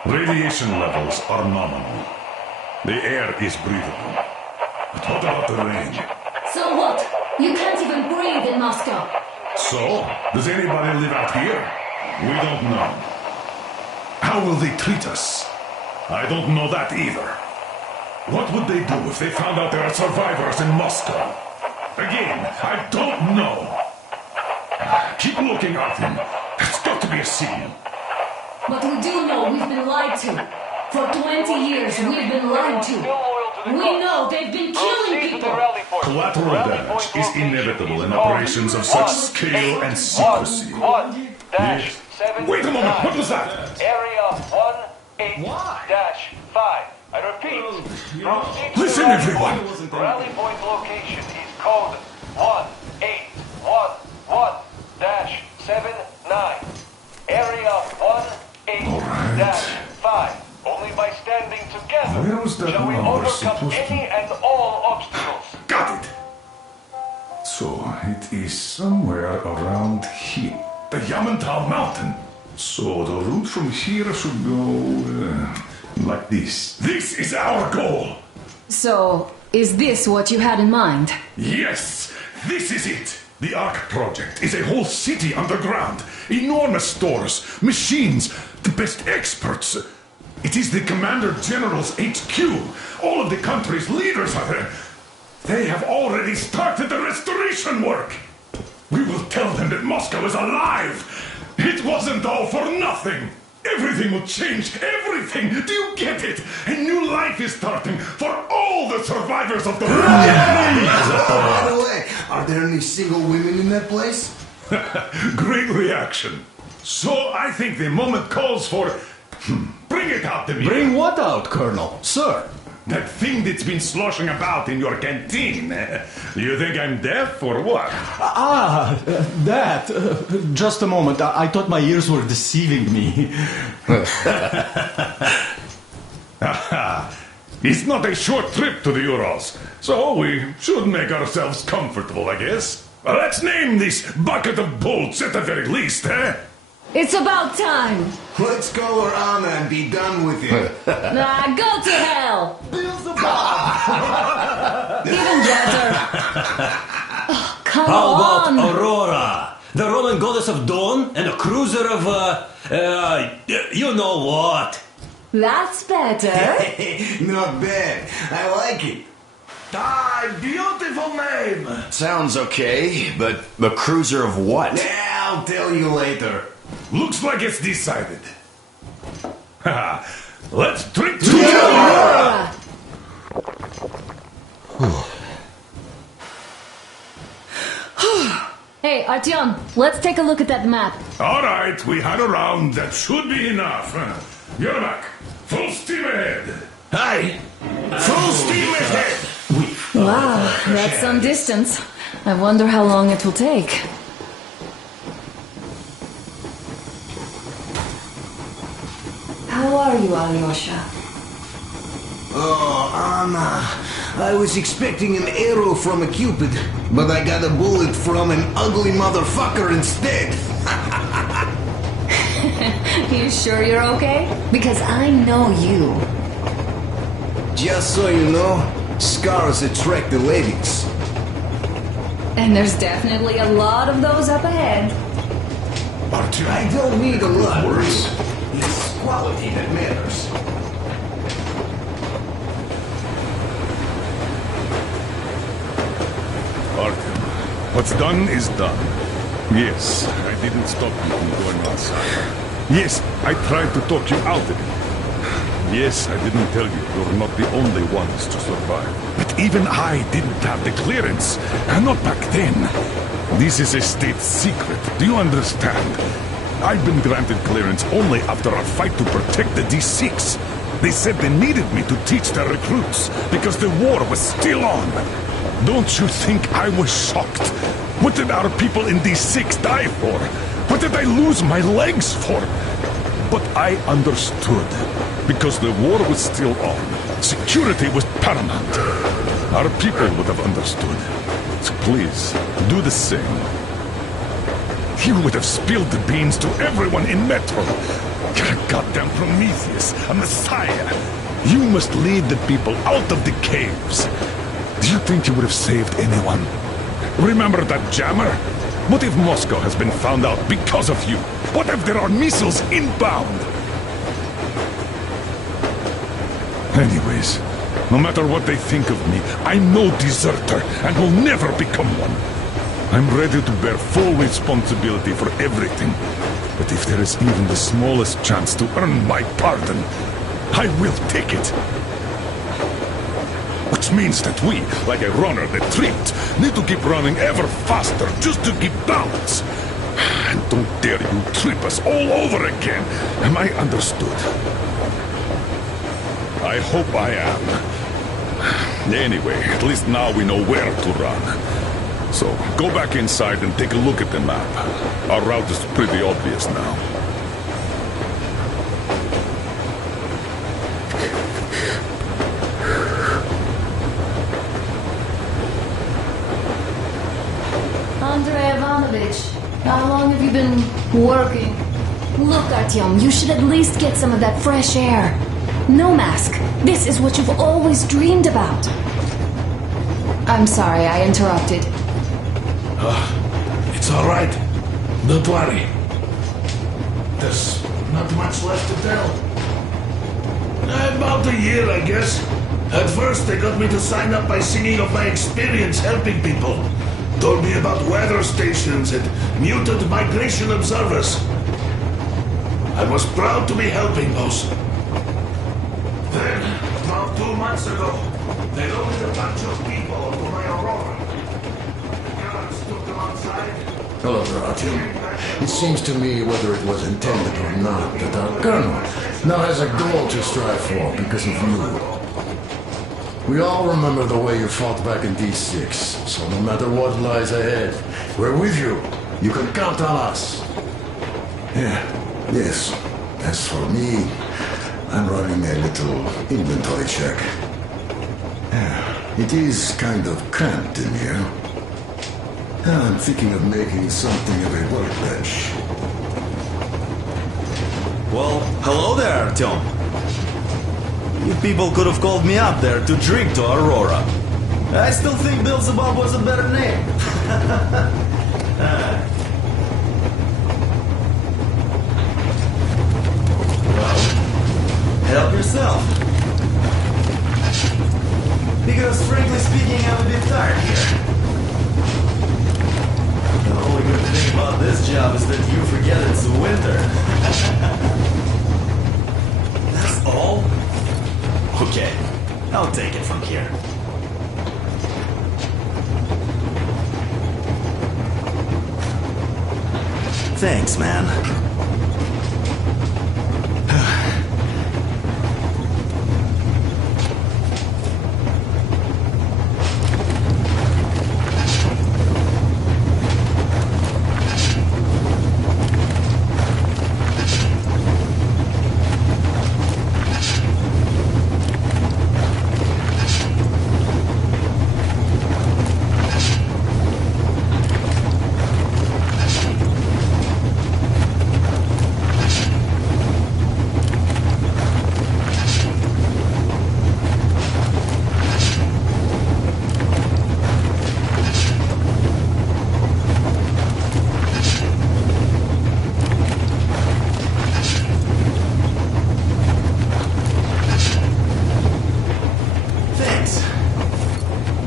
Radiation levels are nominal. The air is breathable. But what about the rain? So what? You can't even breathe in Moscow. So, does anybody live out here? We don't know. How will they treat us? I don't know that either. What would they do if they found out there are survivors in Moscow? Again, I don't know. Keep looking, Artyom. There's got to be a scene. But we do know we've been lied to. For 20 years, we've been lied to. We know they've been killing people. Collateral damage is inevitable in operations of such scale and secrecy. Yes. Wait a moment, what was that? Area 18-5. I repeat, from 6 Listen, everyone! Rally point location is code 1811-79. Area 18-5. Only by standing together Where was that shall we number overcome supposed to any and all obstacles. Got it! So, it is somewhere around here. The Yamantau Mountain. So, the route from here should go... like this. This is our goal! So, is this what you had in mind? Yes! This is it! The Ark Project is a whole city underground. Enormous stores, machines, the best experts. It is the Commander General's HQ. All of the country's leaders are there. They have already started the restoration work. We will tell them that Moscow is alive. It wasn't all for nothing. Everything will change. Everything. Do you get it? A new life is starting for all the survivors of the war. By the way, are there any single women in that place? Great reaction. So I think the moment calls for... Bring it out, Demir. Bring what out, Colonel? Sir? That thing that's been sloshing about in your canteen. You think I'm deaf or what? That. Just a moment. I thought my ears were deceiving me. It's not a short trip to the Urals, so we should make ourselves comfortable, I guess. Let's name this bucket of bolts at the very least, eh? It's about time. Let's call her Anna and be done with it. Nah, go to hell. Even better. Oh, come How on. about Aurora? The Roman goddess of dawn and a cruiser of, you know what? That's better. Not bad. I like it. Beautiful name. Sounds okay, but the cruiser of what? I'll tell you later. Looks like it's decided. Let's drink to Aurora. Hey, Artyom, let's take a look at that map. All right, we had a round. That should be enough. You're back. Full steam ahead. Hi. Full steam ahead. Wow, that's some distance. I wonder how long it will take. How are you, Alyosha? Oh, Anna. I was expecting an arrow from a Cupid, but I got a bullet from an ugly motherfucker instead. You sure you're okay? Because I know you. Just so you know, scars attract the ladies. And there's definitely a lot of those up ahead. Artyom, I don't need a lot. words. It's quality that matters. Artyom, what's done is done. Yes, I didn't stop you from going outside. Yes, I tried to talk you out of it. Yes, I didn't tell you you're not the only ones to survive. But even I didn't have the clearance. Not back then. This is a state secret. Do you understand? I've been granted clearance only after our fight to protect the D6. They said they needed me to teach their recruits because the war was still on. Don't you think I was shocked? What did our people in D6 die for? What did I lose my legs for? But I understood. Because the war was still on. Security was paramount. Our people would have understood. So please, do the same. You would have spilled the beans to everyone in Metro. You're a goddamn Prometheus, a messiah. You must lead the people out of the caves. Do you think you would have saved anyone? Remember that jammer? What if Moscow has been found out because of you? What if there are missiles inbound? Anyways, no matter what they think of me, I'm no deserter and will never become one. I'm ready to bear full responsibility for everything. But if there is even the smallest chance to earn my pardon, I will take it. Which means that we, like a runner that tripped, need to keep running ever faster just to keep balance. And don't dare you trip us all over again. Am I understood? I hope I am. Anyway, at least now we know where to run. So, go back inside and take a look at the map. Our route is pretty obvious now. Andrei Ivanovich, how long have you been working? Look, Artyom, you should at least get some of that fresh air. No mask. This is what you've always dreamed about. I'm sorry, I interrupted. It's all right. Don't worry. There's not much left to tell. About a year, I guess. At first, they got me to sign up by singing of my experience helping people. Told me about weather stations and mutant migration observers. I was proud to be helping, boss. Then, about 2 months ago, they loaded a bunch of people onto my Aurora. Hello, Artyom. It seems to me, whether it was intended or not, that our colonel now has a goal to strive for because of you. We all remember the way you fought back in D6, so no matter what lies ahead, we're with you. You can count on us. Yes. As for me, I'm running a little inventory check. It is kind of cramped in here. I'm thinking of making something of a workbench. Well, hello there, Artyom. You people could have called me up there to drink to Aurora. I still think Beelzebub was a better name. Well, help yourself. Because frankly speaking, I'm a bit tired here. The only good thing about this job is that you forget it's winter. That's all? Okay, I'll take it from here. Thanks, man.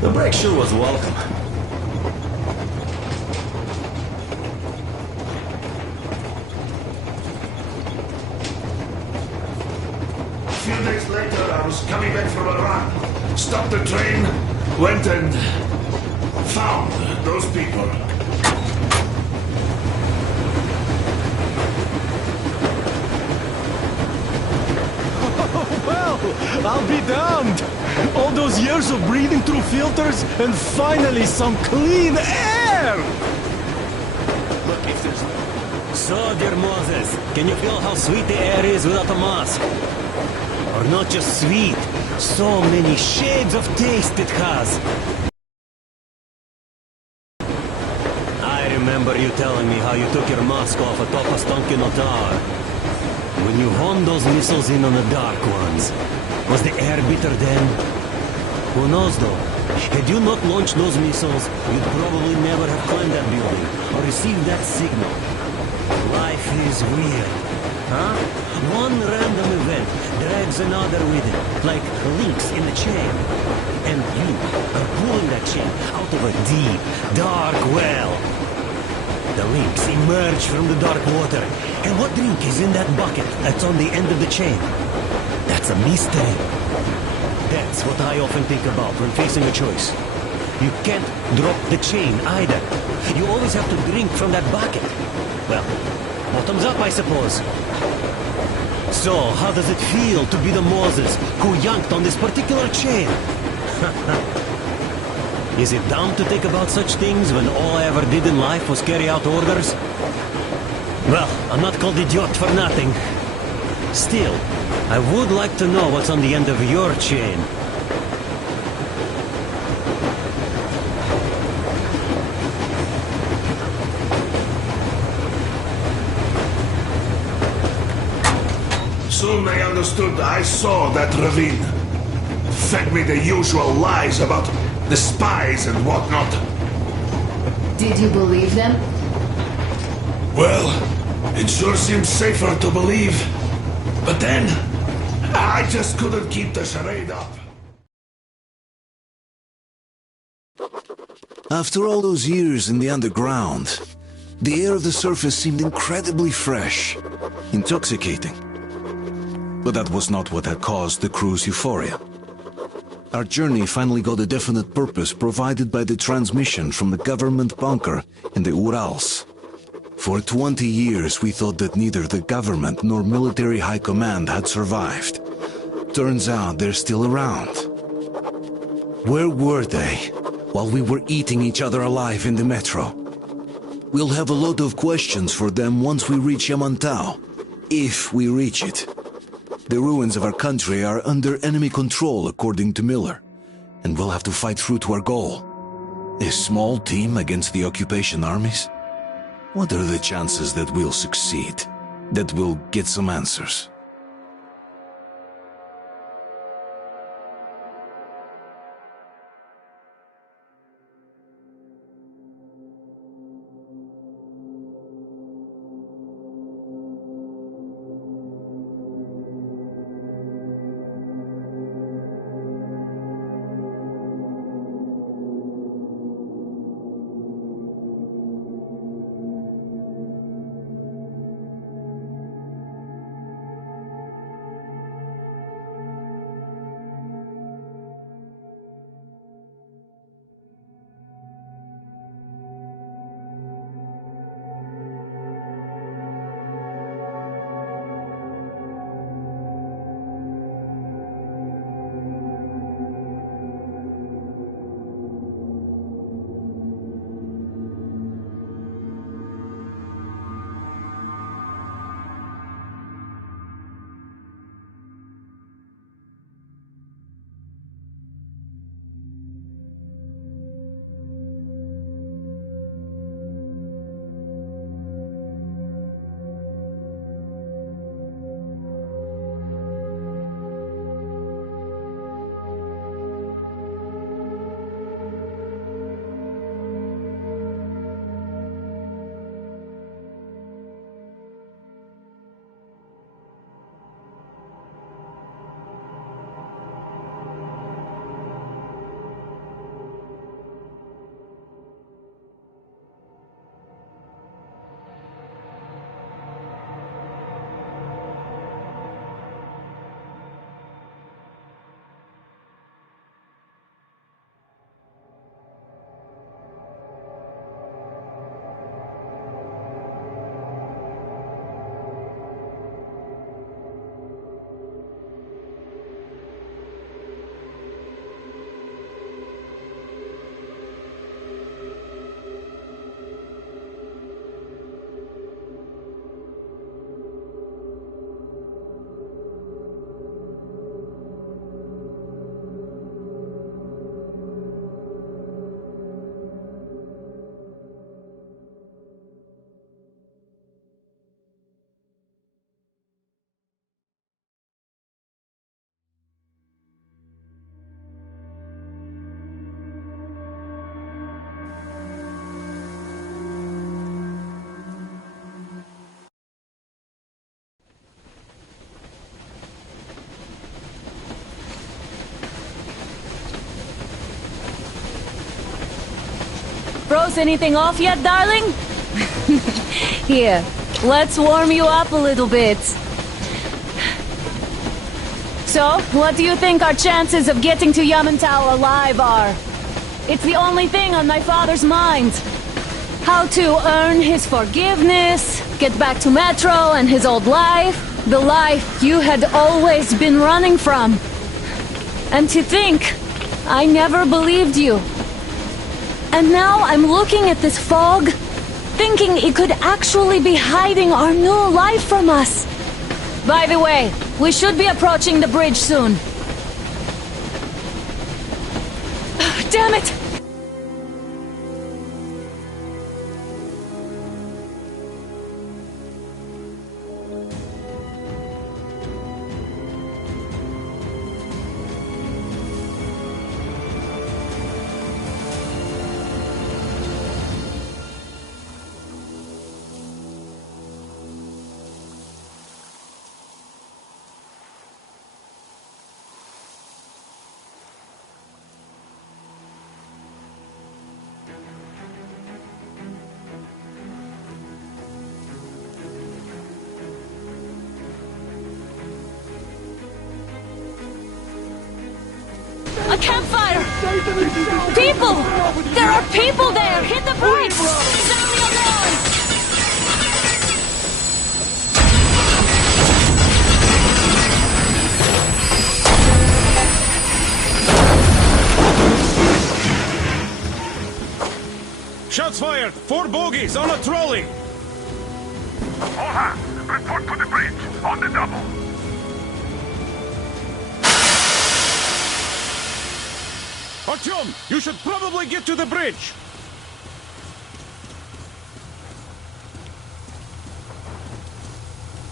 The break sure was welcome. A few days later, I was coming back from a run. Stopped the train, went and found those people. Well, I'll be damned! All those years of breathing through filters and finally some clean air! Look, if there's... So, dear Moses, can you feel how sweet the air is without a mask? Or not just sweet, so many shades of taste it has. I remember you telling me how you took your mask off atop a Stonkino Tower. When you honed those missiles in on the Dark Ones, was the air bitter then? Who knows though? Had you not launched those missiles, you'd probably never have climbed that building or received that signal. Life is weird. Huh? One random event drags another with it, like links in a chain. And you are pulling that chain out of a deep, dark well. The links emerge from the dark water. And what drink is in that bucket that's on the end of the chain? That's a mystery. That's what I often think about when facing a choice. You can't drop the chain either. You always have to drink from that bucket. Well, bottoms up, I suppose. So, how does it feel to be the Moses who yanked on this particular chain? Is it dumb to think about such things when all I ever did in life was carry out orders? Well, I'm not called idiot for nothing. Still, I would like to know what's on the end of your chain. Soon I understood I saw that ravine. Fed me the usual lies about the spies and whatnot. Did you believe them? Well, it sure seems safer to believe. But then, I just couldn't keep the charade up. After all those years in the underground, the air of the surface seemed incredibly fresh, intoxicating. But that was not what had caused the crew's euphoria. Our journey finally got a definite purpose provided by the transmission from the government bunker in the Urals. For 20 years we thought that neither the government nor military high command had survived. Turns out they're still around. Where were they while we were eating each other alive in the metro? We'll have a lot of questions for them once we reach Yamantau, if we reach it. The ruins of our country are under enemy control, according to Miller, and we'll have to fight through to our goal. A small team against the occupation armies? What are the chances that we'll succeed? That we'll get some answers? Froze anything off yet, darling? Here, let's warm you up a little bit. So, what do you think our chances of getting to Yamantau alive are? It's the only thing on my father's mind. How to earn his forgiveness, get back to Metro and his old life. The life you had always been running from. And to think, I never believed you. And now I'm looking at this fog, thinking it could actually be hiding our new life from us. By the way, we should be approaching the bridge soon. Damn it! A campfire! People! There are people there! Hit the brakes! Sound the alarm! Shots fired! 4 bogies on a trolley! All hands, report to the bridge, on the double. Artyom, you should probably get to the bridge!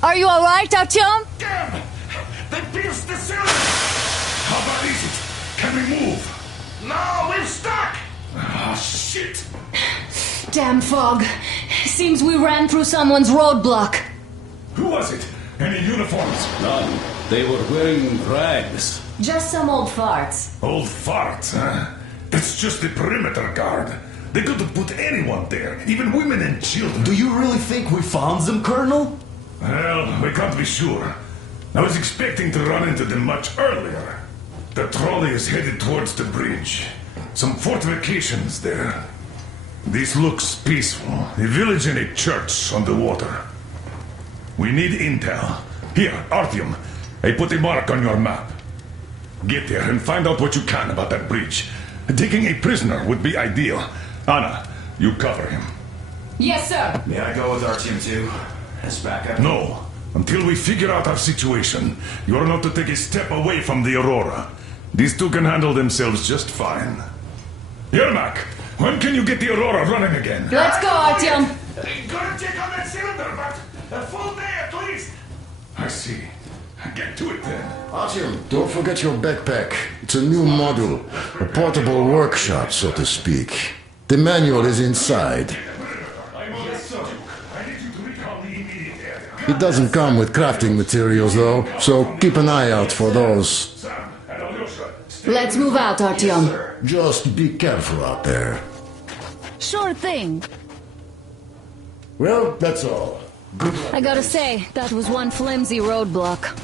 Are you alright, Artyom? Damn! They pierced the cylinder! How bad is it? Can we move? No, we're stuck! Ah, shit! Damn fog. Seems we ran through someone's roadblock. Who was it? Any uniforms? None. They were wearing rags. Just some old farts. Old farts, huh? That's just the perimeter guard. They could have put anyone there, even women and children. Do you really think we found them, Colonel? Well, we can't be sure. I was expecting to run into them much earlier. The trolley is headed towards the bridge. Some fortifications there. This looks peaceful. A village and a church on the water. We need intel. Here, Artyom, I put a mark on your map. Get there and find out what you can about that bridge. Taking a prisoner would be ideal. Anna, you cover him. Yes, sir. May I go with Artyom too? As backup? No. Until we figure out our situation, you're not to take a step away from the Aurora. These two can handle themselves just fine. Yermak, when can you get the Aurora running again? Let's go, Artyom. Gotta check on that cylinder, but a full day at least. I see. Get to it then. Artyom, don't forget your backpack. It's a new model. A portable workshop, so to speak. The manual is inside. It doesn't come with crafting materials, though, so keep an eye out for those. Let's move out, Artyom. Just be careful out there. Sure thing. Well, that's all. Good luck. I gotta say, that was one flimsy roadblock.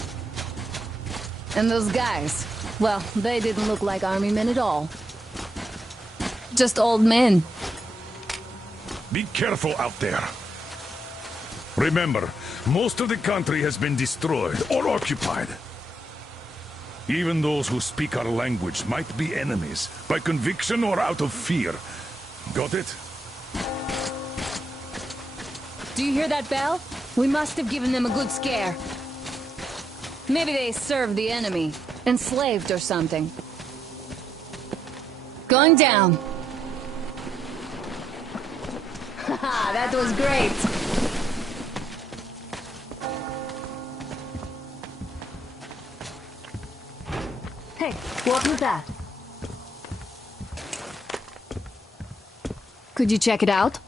And those guys, well, they didn't look like army men at all. Just old men. Be careful out there. Remember, most of the country has been destroyed or occupied. Even those who speak our language might be enemies, by conviction or out of fear. Got it? Do you hear that bell? We must have given them a good scare. Maybe they served the enemy, enslaved or something. Going down. Haha, that was great. Hey, what was that? Could you check it out?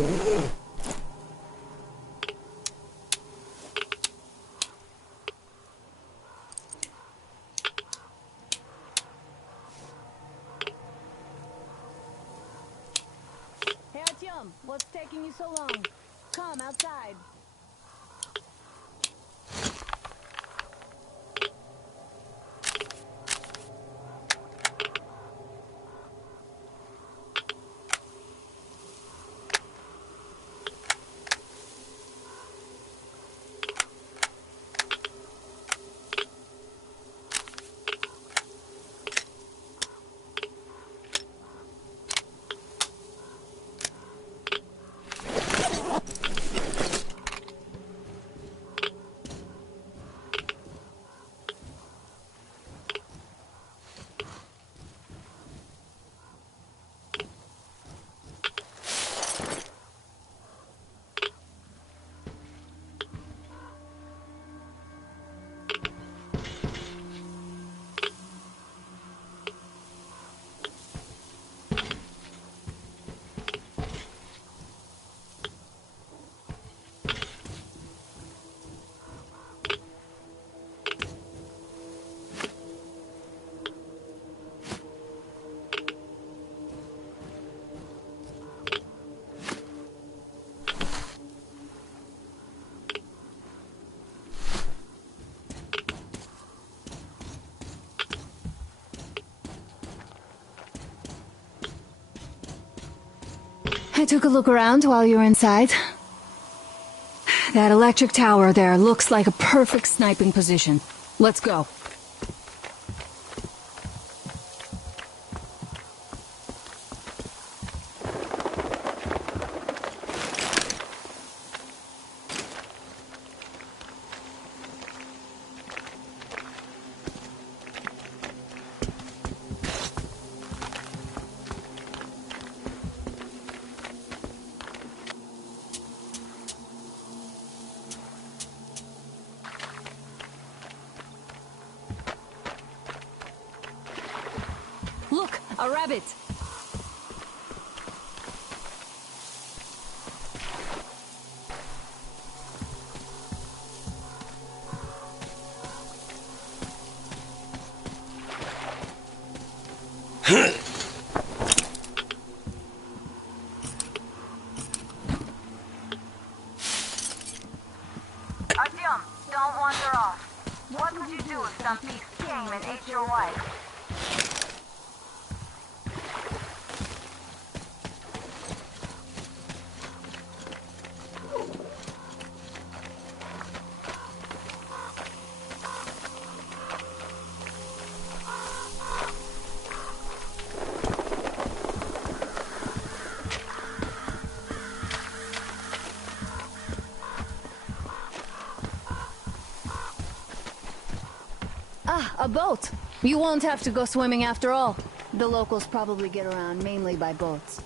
Hey, Artyom, what's taking you so long? Come outside. I took a look around while you were inside. That electric tower there looks like a perfect sniping position. Let's go. Look, a rabbit. Artyom, don't wander off. What would you do if some thief came and ate your wife? Ah, a boat. You won't have to go swimming after all. The locals probably get around mainly by boats.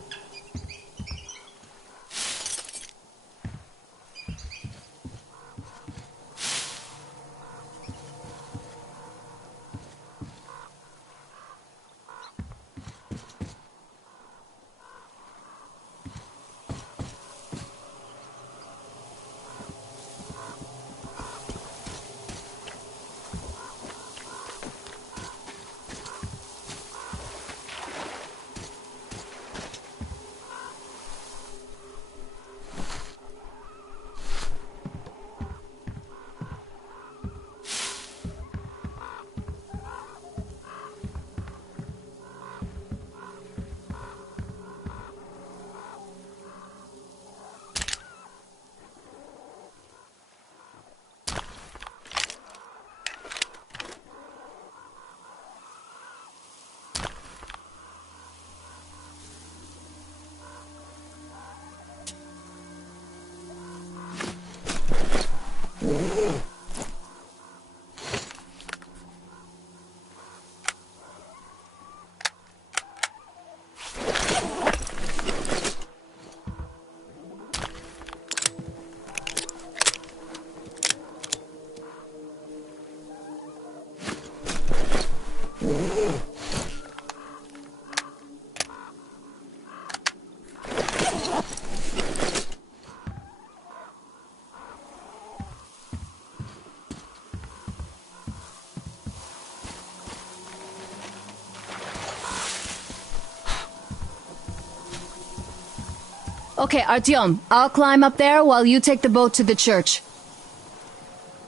Okay, Artyom, I'll climb up there while you take the boat to the church.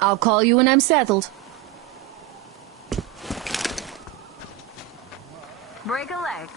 I'll call you when I'm settled. Break a leg.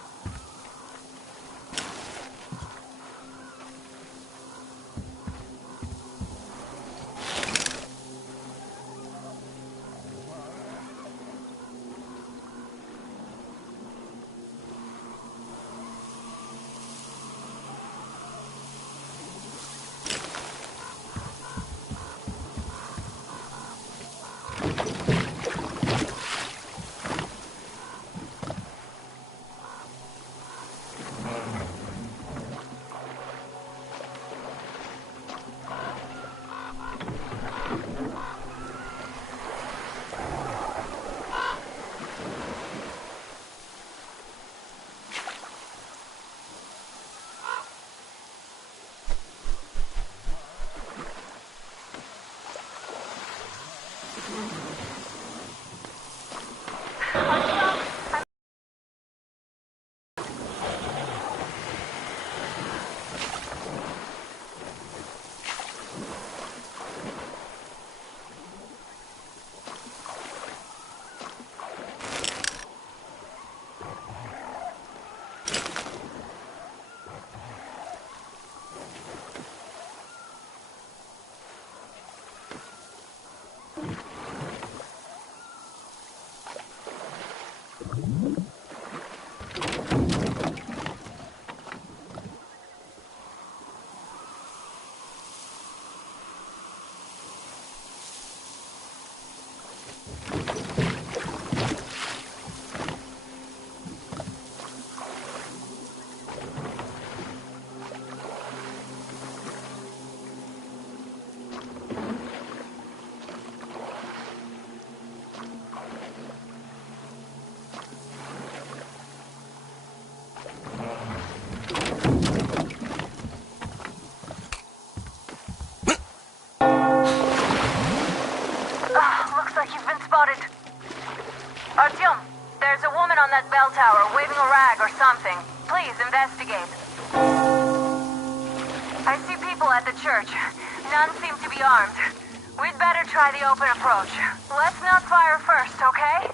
Artyom, there's a woman on that bell tower waving a rag or something. Please investigate. I see people at the church. None seem to be armed. We'd better try the open approach. Let's not fire first, okay?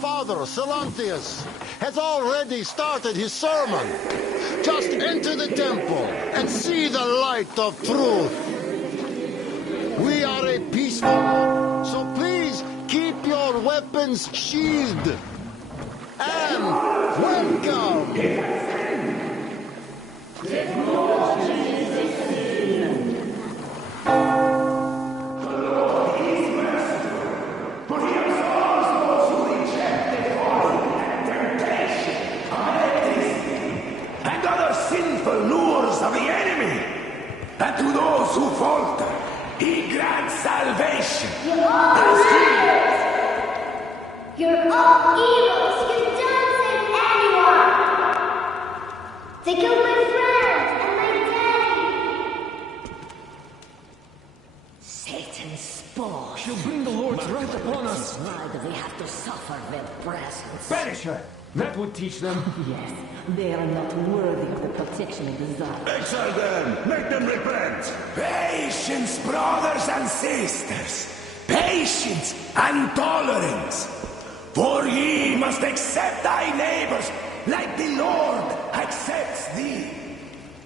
father, Silantius, has already started his sermon. Just enter the temple and see the light of truth. We are a peaceful one, so please keep your weapons sheathed. And welcome! Of the enemy, and to those who falter, he grants salvation. You're all evils. You don't save anyone. They killed my friends and my daddy. Satan's spawn. She'll bring the Lord's wrath upon us. Why do we have to suffer their presence? Banish her. That would teach them. Yes, they are not worthy of the protection they deserve. Exile them! Make them repent! Patience, brothers and sisters! Patience and tolerance! For ye must accept thy neighbors like the Lord accepts thee.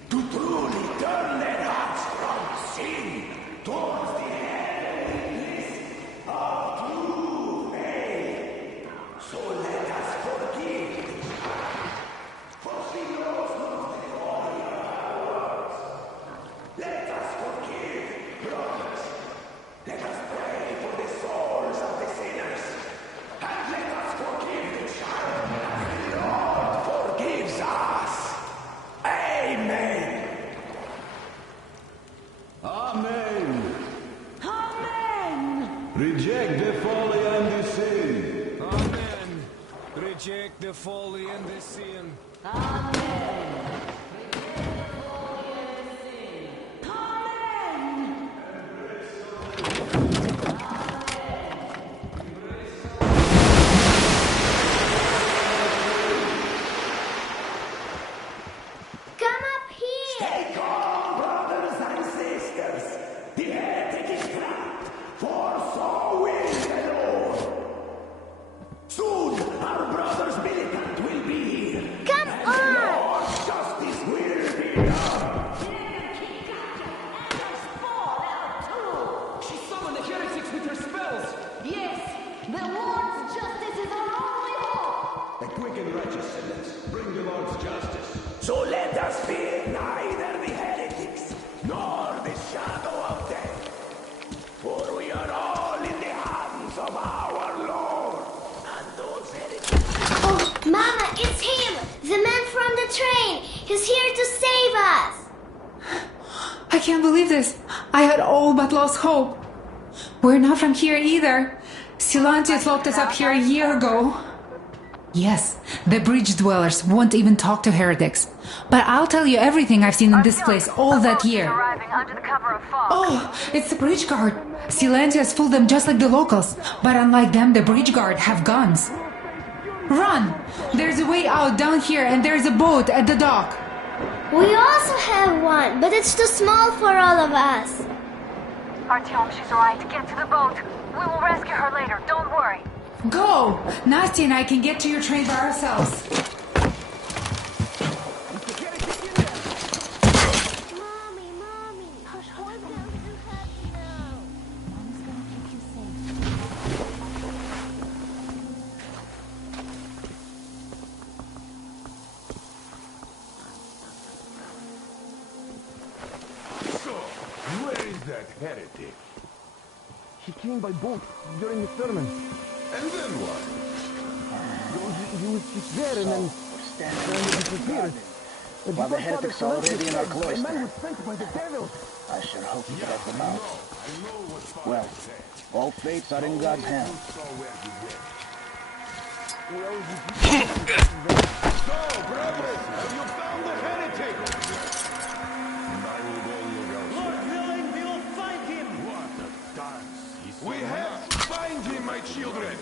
To truly turn their hearts from sin towards the heavenliness of true faith. So let us forgive. For she knows not the glory of our words. Let us forgive, brothers. Let us pray for the souls of the sinners. And let us forgive each other as the Lord forgives us. Amen. Amen. Amen. Reject the folly and the sin. Amen. Reject the folly and the sin. Come up here. Stay calm, brothers and sisters. The heretic is trapped, for so will the Lord. Soon our brothers militant will be here. Come and on. the Lord's justice will be done. She summoned the heretics with her spells. Yes, the Lord's justice is our only hope. A quick and righteous sentence. Bring the Lord's justice. So let us fear neither the heretics nor the shadow of death. For we are all in the hands of our Lord. And those heretics. Oh, Mama, it's him! The man from the train! He's here to save us! I can't believe this. I had all but lost hope. We're not from here either. Silantius locked us up here a year ago. Yes, the bridge dwellers won't even talk to heretics. But I'll tell you everything I've seen in this place all that year. Arriving under the cover of fog. Oh, it's the bridge guard. Silantius fooled them just like the locals. But unlike them, the bridge guard have guns. Run! There's a way out down here and there's a boat at the dock. We also have one, but it's too small for all of us. Artyom, she's right. Get to the boat. We will rescue her later. Don't worry. Go! Nasty and I can get to your train by ourselves. Mommy, hush, what else you have now? Mommy's gonna keep you safe. So, where is that heretic? He came by boat during the sermon. And then what? He was just there and then he disappeared. While the heretics are already in our The man cloister. was sent by the devil. I sure hope you get them out. Well, all fates are in God's hands. So, brothers, have you found the heretic? I will go look elsewhere. Lord willing, we will find him. What a dance! We have to find him, my children!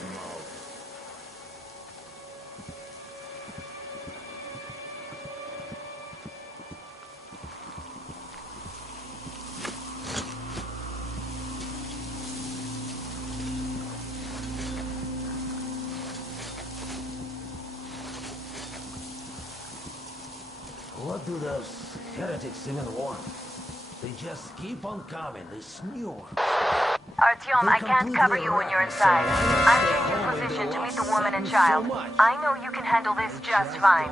What do those heretics even want? They just keep on coming, this new one. Artyom, I can't cover you when you're inside. I'm changing position to meet the woman and child. I know you can handle this just fine.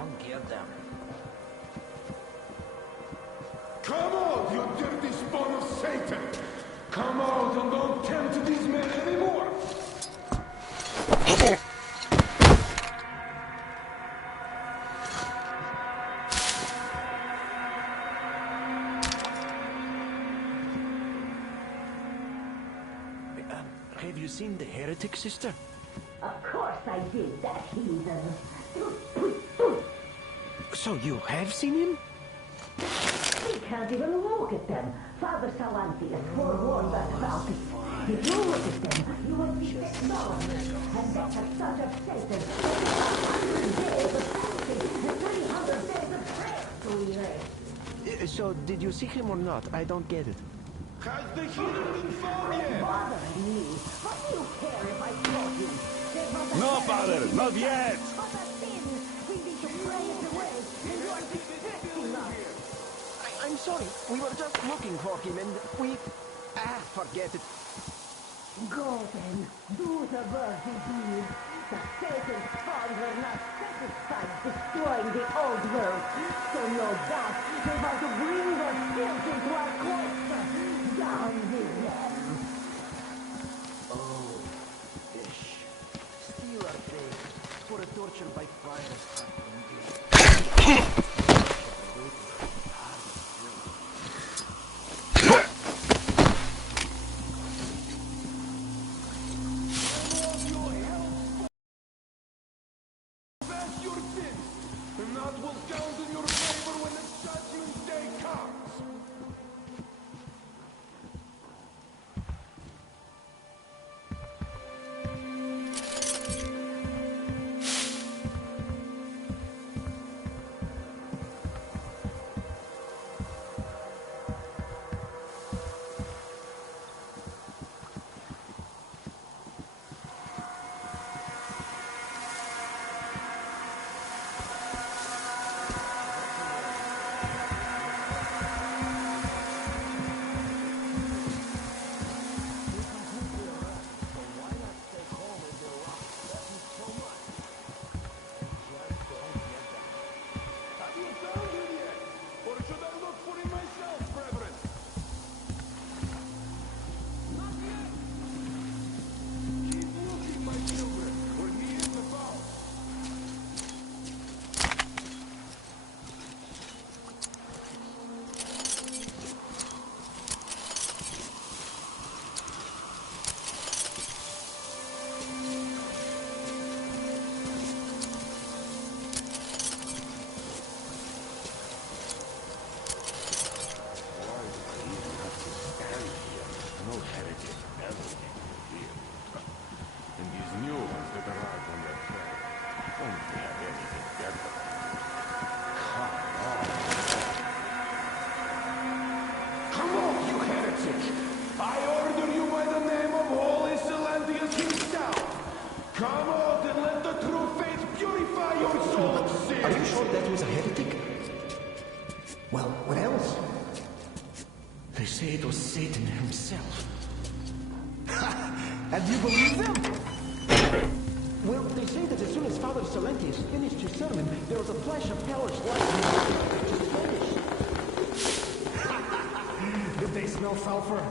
Come out, you dirty spawn of Satan! Come out and don't tempt these men anymore! Have you seen the heretic, sister? Of course I did, that heathen. So you have seen him? We can't even look at them. Father Salantius forewarned us about it. If you look at them, you will be acknowledged. And that's a son of Satan. 100 days of fasting and 300 days of prayer to erase. So, did you see him or not? I don't get it. Has the heathen been found yet? Bothering me. What do you care if I caught you? No, Father, not yet. But the sin, we need to pray it away. And you are distracting us. I'm sorry. We were just looking for him and we... forget it. Go then. Do the worthy deed. The Satan's spawn were not satisfied destroying the old world. So no doubt they want to bring their guilt into our cloister. Down with them. Oh, fish. Steal our faith for a torture by fire. They say it was Satan himself. And you believe them? Well, they say that as soon as Father Salentius finished his sermon, there was a flash of hellish light and just vanished. Did they smell sulfur?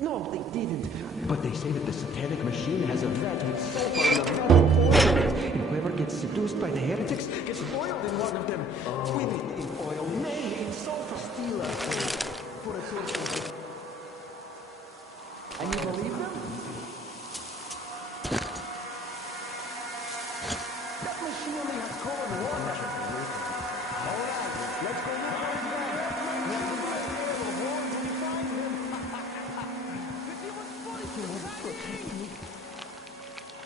No, they didn't. But they say that the satanic machine has a vat with sulfur and a vat of oil in it. And whoever gets seduced by the heretics gets boiled in one of them. With it in oil, nay, in sulfur. Steal our faith for a torture. And you believe them? That machine only has cold water. All right, let's go look for his vat.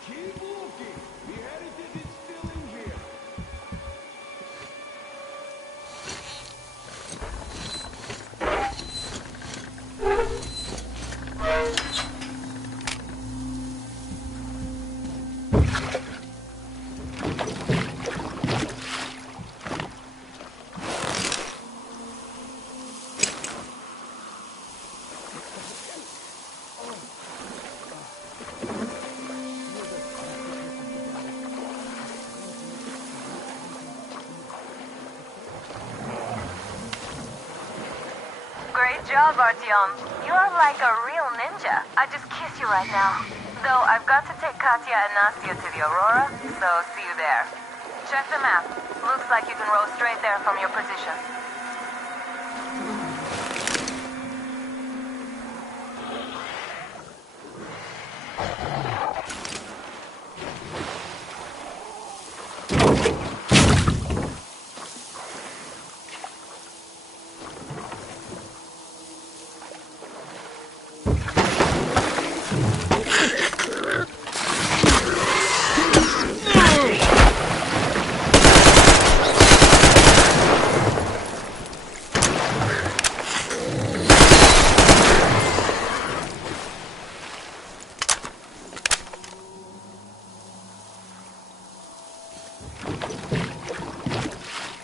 Keep looking! The heritage is still in here! Great job, Artyom. You are like a real ninja. I just kiss you right now. Though I've got to take Katya and Nastya to the Aurora, so see you there. Check the map. Looks like you can row straight there from your position.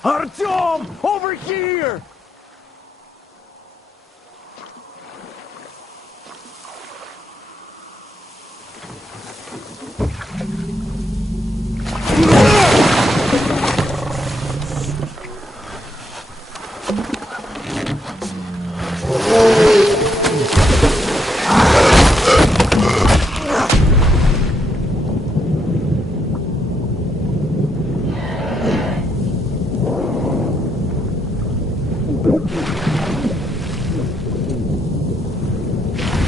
Artyom! Over here!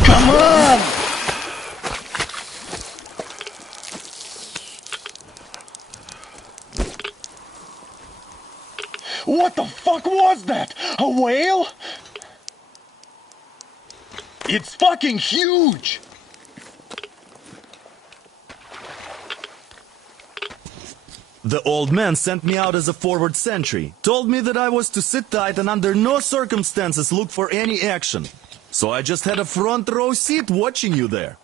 Come on! What the fuck was that? A whale? It's fucking huge! The old man sent me out as a forward sentry, told me that I was to sit tight and under no circumstances look for any action. So I just had a front row seat watching you there.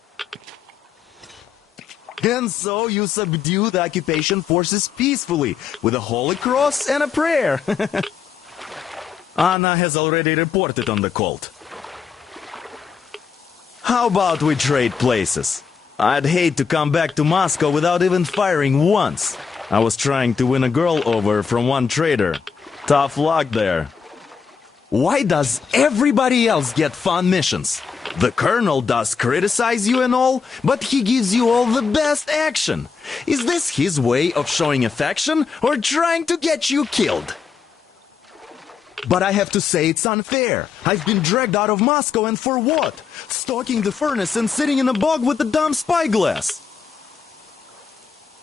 And so you subdue the occupation forces peacefully, with a holy cross and a prayer. Anna has already reported on the cult. How about we trade places? I'd hate to come back to Moscow without even firing once. I was trying to win a girl over from one trader. Tough luck there. Why does everybody else get fun missions? The colonel does criticize you and all, but he gives you all the best action. Is this his way of showing affection or trying to get you killed? But I have to say it's unfair. I've been dragged out of Moscow, and for what? Stalking the furnace and sitting in a bog with a dumb spyglass.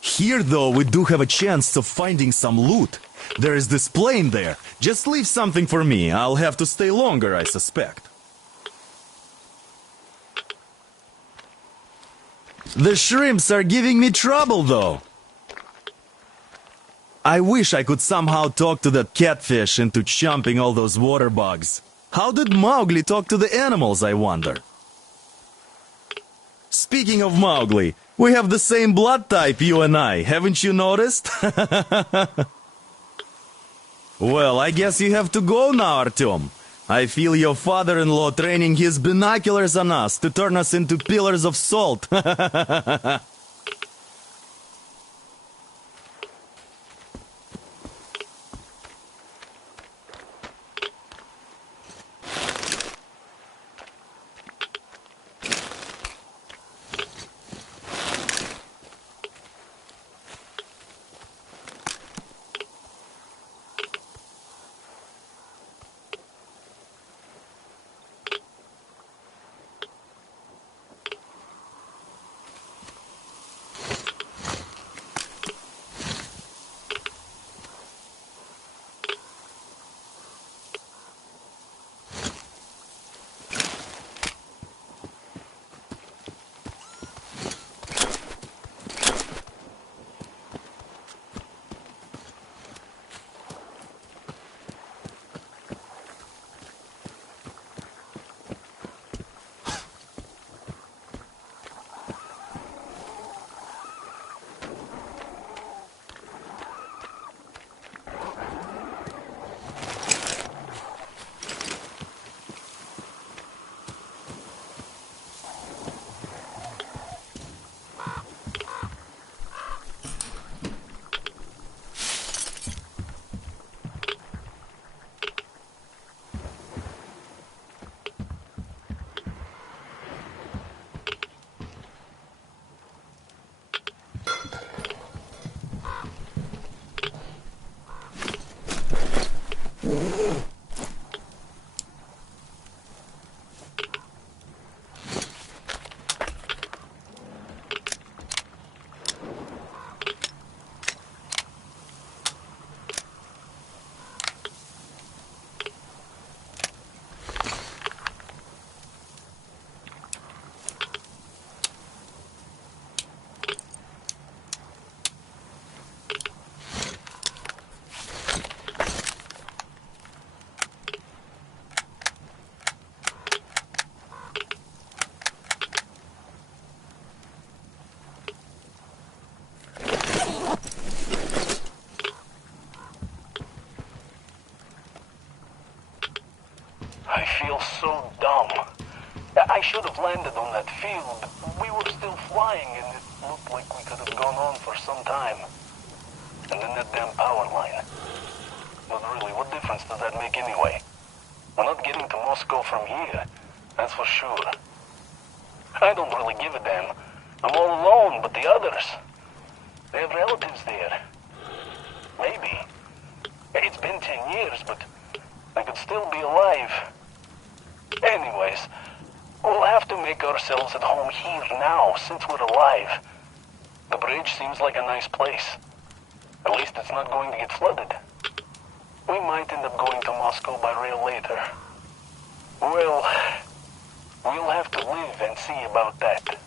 Here, though, we do have a chance of finding some loot. There is this plane there. Just leave something for me. I'll have to stay longer, I suspect. The shrimps are giving me trouble, though. I wish I could somehow talk to that catfish into chomping all those water bugs. How did Mowgli talk to the animals, I wonder? Speaking of Mowgli, we have the same blood type, you and I. Haven't you noticed? Well, I guess you have to go now, Artyom. I feel your father-in-law training his binoculars on us to turn us into pillars of salt. feel so dumb. I should have landed on that field, but we were still flying and it looked like we could have gone on for some time. And then that damn power line. But really, what difference does that make anyway? We're not getting to Moscow from here, that's for sure. I don't really give a damn. I'm all alone, but the others, they have relatives there. Maybe. It's been 10 years, but I could still be alive. Anyways, we'll have to make ourselves at home here now, since we're alive. The bridge seems like a nice place. At least it's not going to get flooded. We might end up going to Moscow by rail later. Well, we'll have to live and see about that.